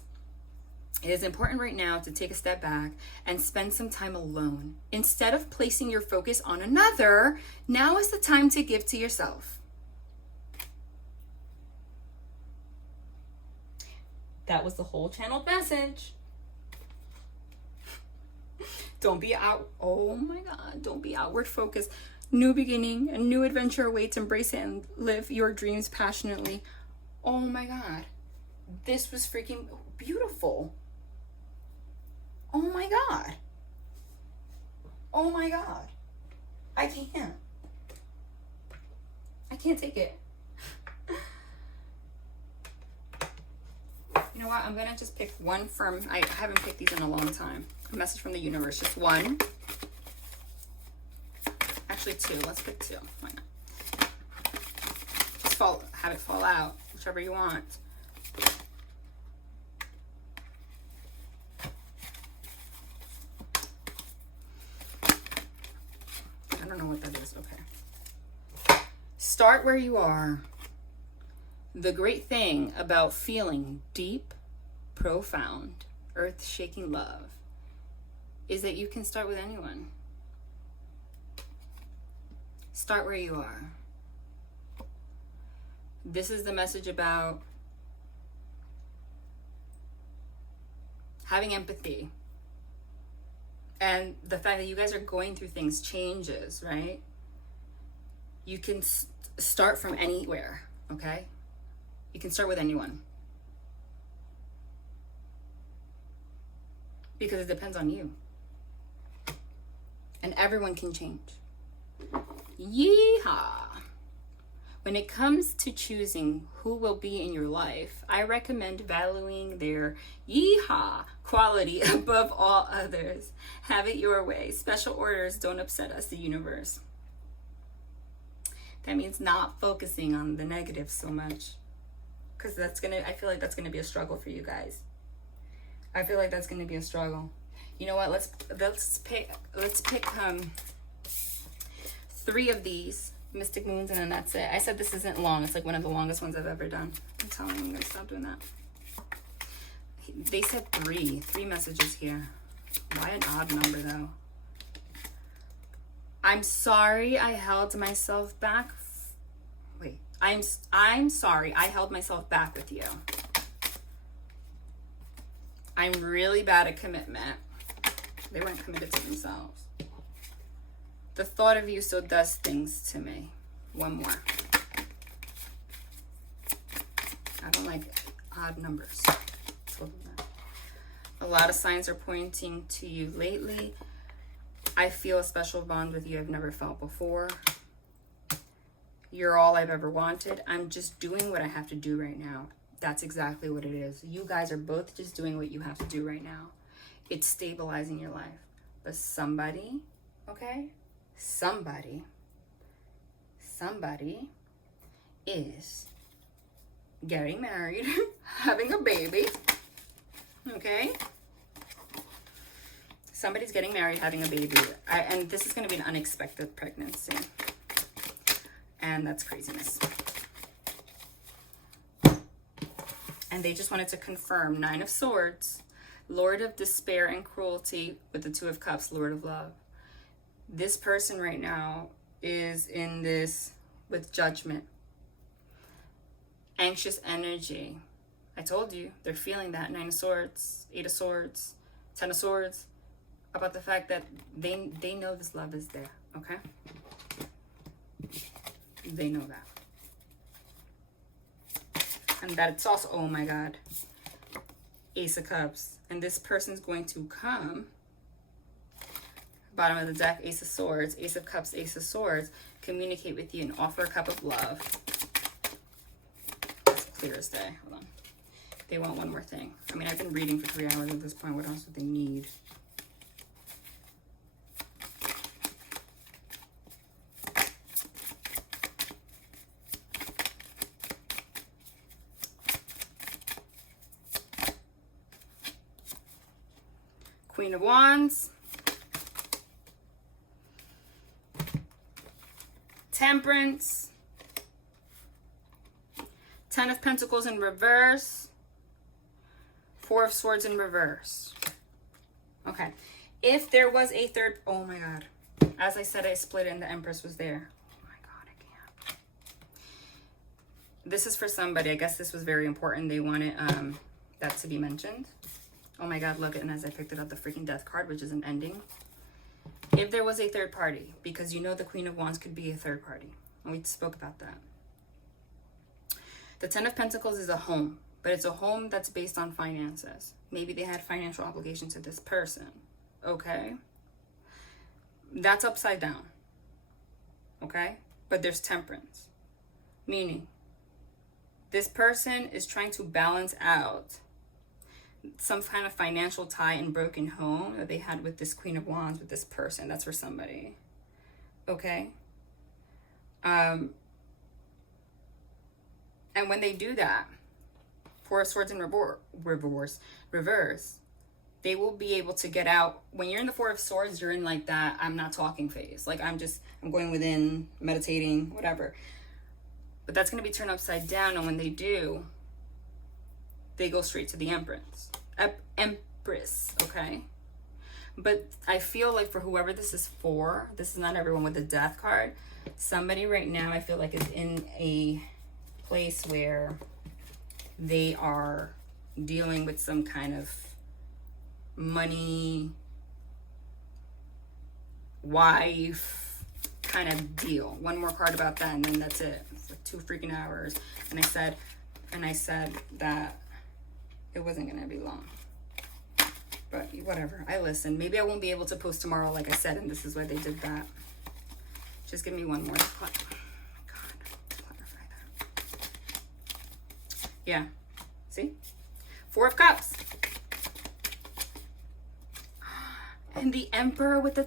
it is important right now to take a step back and spend some time alone. Instead of placing your focus on another, now is the time to give to yourself. That was the whole channel message. Don't be out. Oh my God. Don't be outward focused. New beginning, a new adventure awaits. Embrace it and live your dreams passionately. Oh my God. This was freaking beautiful. Oh my God. Oh my God. I can't take it. You know what? I'm going to just pick one from, I haven't picked these in a long time. A message from the universe. Just one. Actually, two. Let's pick two. Why not? Just have it fall out. Whichever you want. I don't know what that is. Okay. Start where you are. The great thing about feeling deep, profound, earth-shaking love is that you can start with anyone. Start where you are. This is the message about having empathy. And the fact that you guys are going through things changes, right? You can start from anywhere, okay? You can start with anyone. because it depends on you. And everyone can change. Yeehaw! When it comes to choosing who will be in your life, I recommend valuing their yeehaw quality above all others. Have it your way. Special orders don't upset us, the universe. That means not focusing on the negative so much. Because I feel like that's gonna be a struggle for you guys. I feel like that's gonna be a struggle. You know what? Let's pick 3 of these Mystic Moons, and then that's it. I said this isn't long. It's like one of the longest ones I've ever done. I'm telling you, I'm gonna stop doing that. They said 3 messages here. Why an odd number though? I'm sorry I held myself back. Wait, I'm sorry I held myself back with you. I'm really bad at commitment. They weren't committed to themselves. The thought of you still does things to me. One more. I don't like odd numbers. A lot of signs are pointing to you lately. I feel a special bond with you I've never felt before. You're all I've ever wanted. I'm just doing what I have to do right now. That's exactly what it is. You guys are both just doing what you have to do right now. It's stabilizing your life. But somebody, okay? Somebody is getting married, having a baby, okay? Somebody's getting married, having a baby, and this is going to be an unexpected pregnancy, and that's craziness. And they just wanted to confirm 9 of Swords, Lord of Despair and Cruelty, with the 2 of Cups, Lord of Love. This person right now is in this with judgment, anxious energy. I told you, they're feeling that 9 of Swords, 8 of Swords, 10 of Swords, about the fact that they know this love is there, okay? They know that. And that it's also, oh my God, Ace of Cups. And this person's going to come, bottom of the deck, Ace of Swords, Ace of Cups, Ace of Swords, communicate with you and offer a cup of love. That's clear as day. Hold on. They want one more thing. I mean, I've been reading for 3 hours at this point. What else would they need? Queen of Wands, Temperance, 10 of Pentacles in reverse, 4 of Swords in reverse. Okay, if there was a third, oh my God, as I said, I split it and the Empress was there. Oh my God, I can't. This is for somebody. I guess this was very important. They wanted that to be mentioned. Oh my God, look, and as I picked it up, the freaking Death card, which is an ending. If there was a third party, because you know the Queen of Wands could be a third party. And we spoke about that. The 10 of Pentacles is a home, but it's a home that's based on finances. Maybe they had financial obligations to this person, okay? That's upside down, okay? But there's Temperance, meaning this person is trying to balance out some kind of financial tie and broken home that they had with this Queen of Wands, with this person. That's for somebody, okay? And when they do that, 4 of Swords in reverse, they will be able to get out. When you're in the 4 of Swords, you're in like that I'm not talking phase. Like I'm going within, meditating, whatever. But that's going to be turned upside down, and when they do, they go straight to the Empress, okay? But I feel like for whoever this is for, this is not everyone with the Death card. Somebody right now I feel like is in a place where they are dealing with some kind of money, wife kind of deal. One more card about that, and then that's it. It's like 2 freaking hours. And I said that it wasn't going to be long. but whatever. I listen. Maybe I won't be able to post tomorrow, like I said, and this is why they did that. Just give me one more. God, clarify that. Yeah. See? 4 of Cups. And the Emperor with the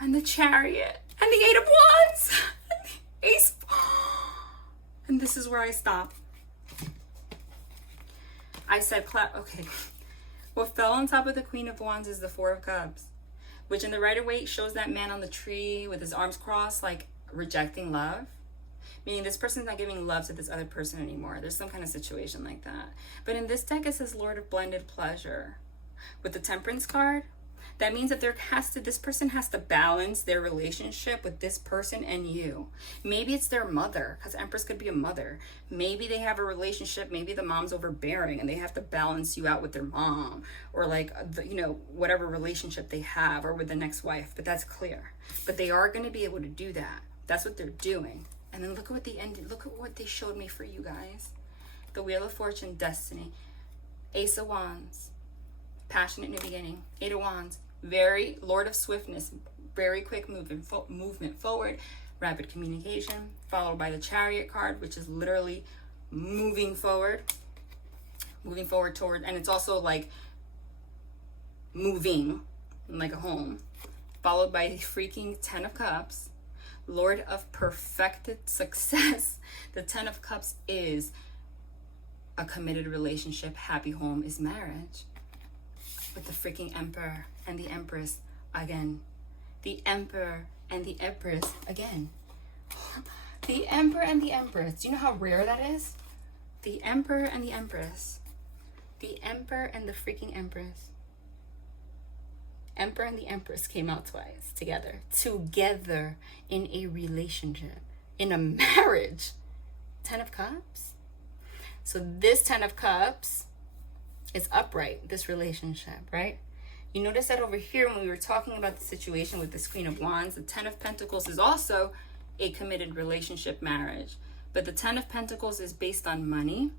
and the Chariot. And the 8 of Wands. And the Ace. And this is where I stop. I said, okay. What fell on top of the Queen of Wands is the 4 of Cups, which in the Rider-Waite shows that man on the tree with his arms crossed, like rejecting love. Meaning this person's not giving love to this other person anymore. There's some kind of situation like that. But in this deck, it says Lord of Blended Pleasure. With the Temperance card, that means that this person has to balance their relationship with this person and you. Maybe it's their mother, because Empress could be a mother. Maybe they have a relationship, maybe the mom's overbearing and they have to balance you out with their mom, or like, whatever relationship they have, or with the next wife, but that's clear. But they are going to be able to do that. That's what they're doing. And then look at what they showed me for you guys. The Wheel of Fortune, Destiny, Ace of Wands, Passionate New Beginning, 8 of Wands, very Lord of Swiftness, very quick movement forward, rapid communication, followed by the Chariot card, which is literally moving forward toward, and it's also like moving like a home, followed by the freaking 10 of Cups, Lord of perfected success. The 10 of Cups is a committed relationship. Happy home is marriage. With the freaking Emperor and the Empress again. The Emperor and the Empress again. The Emperor and the Empress. Do you know how rare that is? The Emperor and the Empress. The Emperor and the freaking Empress. Emperor and the Empress came out twice together. Together in a relationship. In a marriage. 10 of Cups. So this 10 of Cups is upright, this relationship, right? You notice that over here when we were talking about the situation with this Queen of Wands, the 10 of Pentacles is also a committed relationship, marriage. But the 10 of Pentacles is based on money.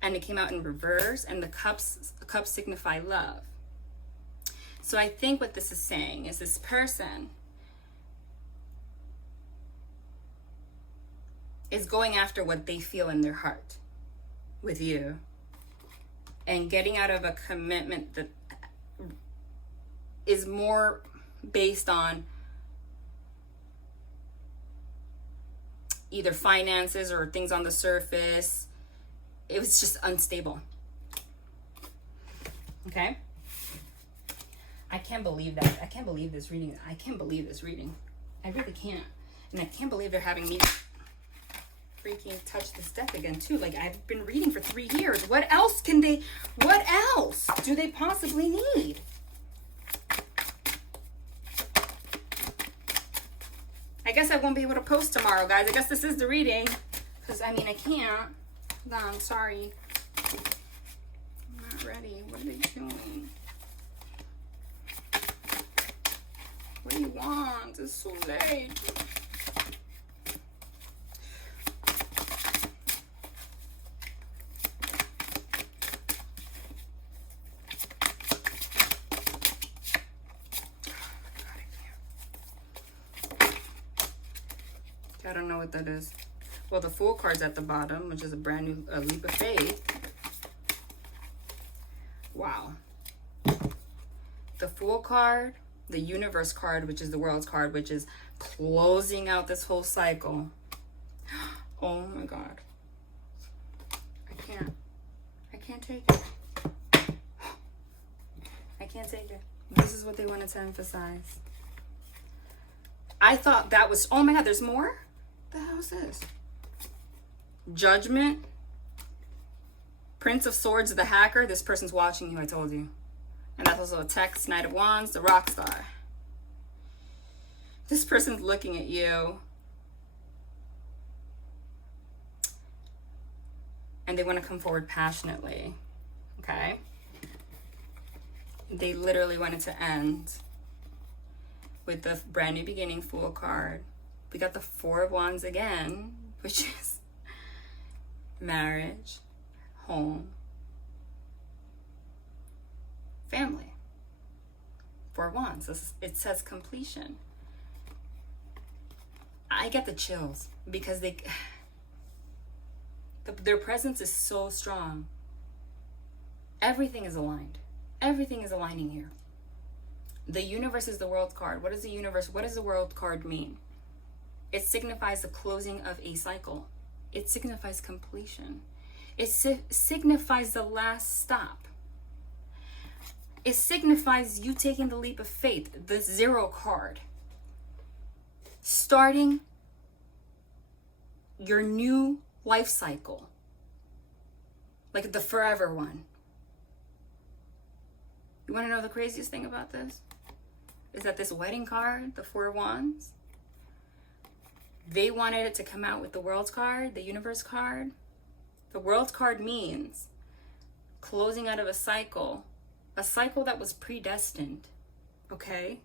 And it came out in reverse, and the cups signify love. So I think what this is saying is this person is going after what they feel in their heart with you, and getting out of a commitment that is more based on either finances or things on the surface. It was just unstable. Okay? I can't believe that. I can't believe this reading. I can't believe this reading. I really can't. And I can't believe they're having me freaking touch this deck again too. Like, I've been reading for 3 years. What else do they possibly need? I guess I won't be able to post tomorrow, guys. I guess this is the reading, because I can't. No, I'm sorry. I'm not ready. What are they doing? What do you want? It's so late. I don't know what that is. Well, the Fool card's at the bottom, which is a brand new leap of faith. Wow. The Fool card, the Universe card, which is the World's card, which is closing out this whole cycle. Oh my God. I can't take it. I can't take it. This is what they wanted to emphasize. I thought that was, oh my God, there's more? What the hell is this? Judgment. Prince of Swords, the hacker. This person's watching you, I told you. And that's also a text. Knight of Wands, the rock star. This person's looking at you. And they want to come forward passionately. Okay? They literally wanted to end with the brand new beginning Fool card. We got the 4 of Wands again, which is marriage, home, family. Four of Wands, it says completion. I get the chills because their presence is so strong. Everything is aligned. Everything is aligning here. The universe is the world card. What is the universe? What does the world card mean? It signifies the closing of a cycle. It signifies completion. It signifies the last stop. It signifies you taking the leap of faith, the 0 card. Starting your new life cycle. Like the forever one. You want to know the craziest thing about this? Is that this wedding card, the 4 of Wands, they wanted it to come out with the World card, the Universe card. The World card means closing out of a cycle that was predestined, okay?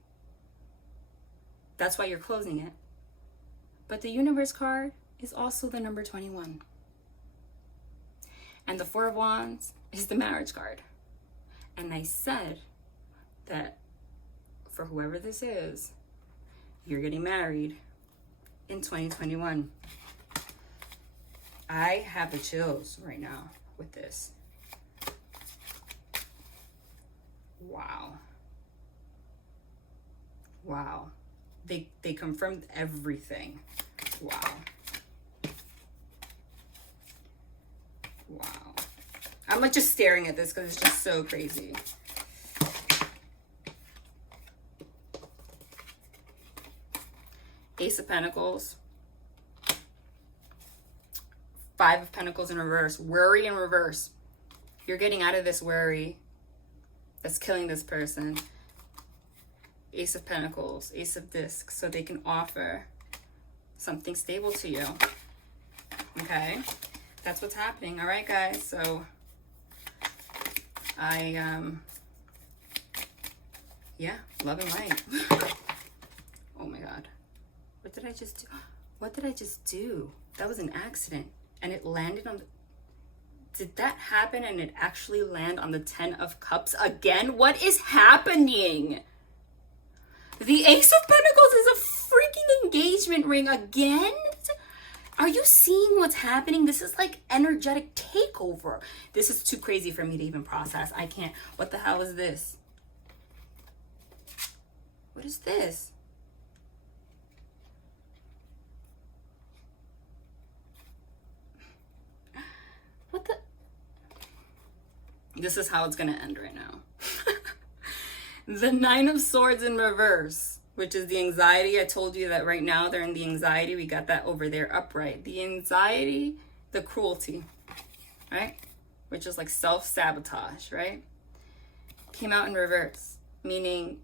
That's why you're closing it. But the Universe card is also the number 21. And the 4 of Wands is the marriage card. And I said that for whoever this is, you're getting married in 2021. I have the chills right now with this. Wow. Wow. They confirmed everything. Wow. Wow. I'm like just staring at this because it's just so crazy. Ace of Pentacles. 5 of Pentacles in reverse. Worry in reverse. You're getting out of this worry that's killing this person. Ace of Pentacles, Ace of Discs, so they can offer something stable to you. Okay? That's what's happening. All right, guys. So yeah, love and light. Oh my God. What did I just do? What did I just do? That was an accident. And it landed on the... Did that happen and it actually land on the 10 of Cups again? What is happening? The Ace of Pentacles is a freaking engagement ring again? Are you seeing what's happening? This is like energetic takeover. This is too crazy for me to even process. I can't. What the hell is this? What is this? What the? This is how it's gonna end right now. The 9 of Swords in reverse, which is the anxiety. I told you that right now they're in the anxiety. We got that over there upright. The anxiety, the cruelty, right? Which is like self-sabotage, right? Came out in reverse, meaning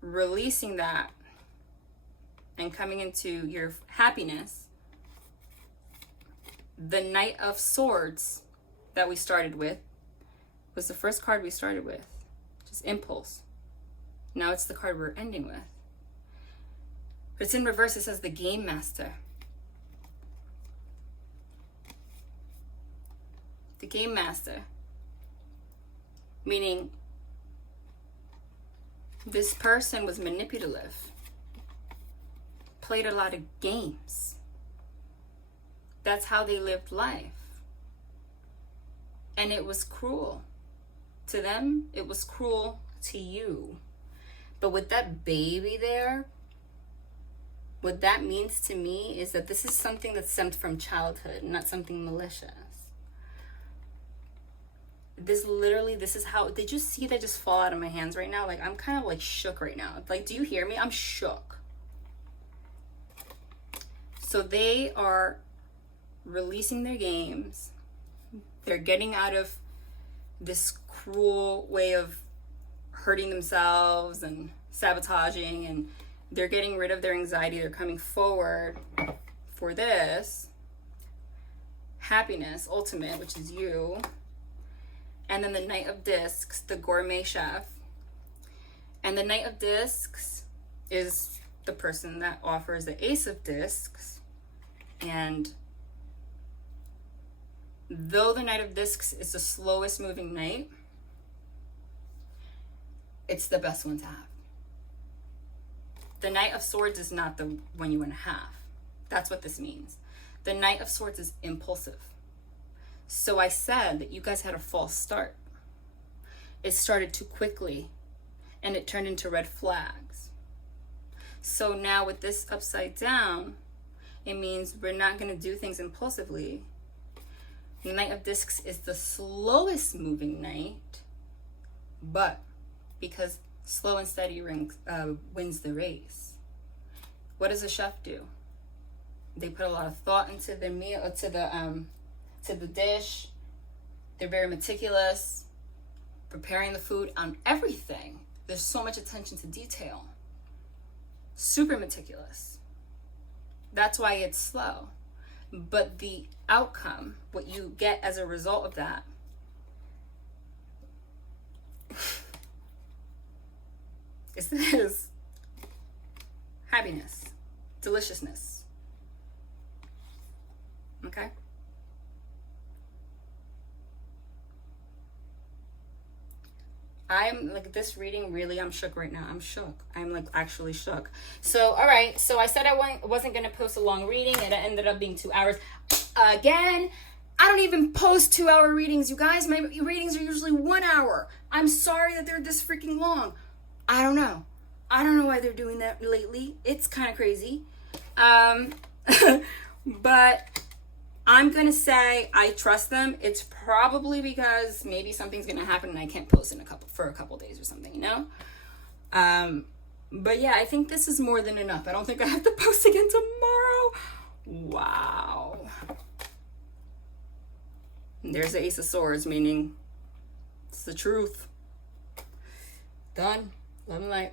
releasing that and coming into your happiness. The Knight of Swords that we started with was the first card we started with. Just impulse. Now it's the card we're ending with. But it's in reverse. It says the Game Master. The Game Master. Meaning this person was manipulative. Played a lot of games. That's how they lived life. And it was cruel. To them, it was cruel to you. But with that baby there, what that means to me is that this is something that stemmed from childhood, not something malicious. This is how, did you see that just fall out of my hands right now? Like, I'm kind of like shook right now. Like, do you hear me? I'm shook. So they are releasing their games. They're getting out of this cruel way of hurting themselves and sabotaging, and they're getting rid of their anxiety. They're coming forward for this happiness, ultimate, which is you. And then the Knight of Discs, the gourmet chef. And the Knight of Discs is the person that offers the Ace of Discs. And though the Knight of Discs is the slowest moving knight, it's the best one to have. The Knight of Swords is not the one you want to have. That's what this means. The Knight of Swords is impulsive. So I said that you guys had a false start. It started too quickly and it turned into red flags. So now with this upside down, it means we're not going to do things impulsively. The Knight of Discs is the slowest moving knight, but because slow and steady wins the race. What does a chef do? They put a lot of thought into their meal, to the dish. They're very meticulous, preparing the food on everything. There's so much attention to detail. Super meticulous. That's why it's slow. But the outcome, what you get as a result of that, is this: happiness, deliciousness. Okay? I'm like, this reading, really, I'm shook right now. I'm shook. I'm like actually shook. So, all right. So I said I wasn't going to post a long reading. It ended up being 2 hours. Again, I don't even post 2-hour readings, you guys. My readings are usually 1 hour. I'm sorry that they're this freaking long. I don't know. I don't know why they're doing that lately. It's kind of crazy. But I'm going to say I trust them. It's probably because maybe something's going to happen and I can't post for a couple days or something, you know? But yeah, I think this is more than enough. I don't think I have to post again tomorrow. Wow. There's the Ace of Swords, meaning it's the truth. Done. Love and light.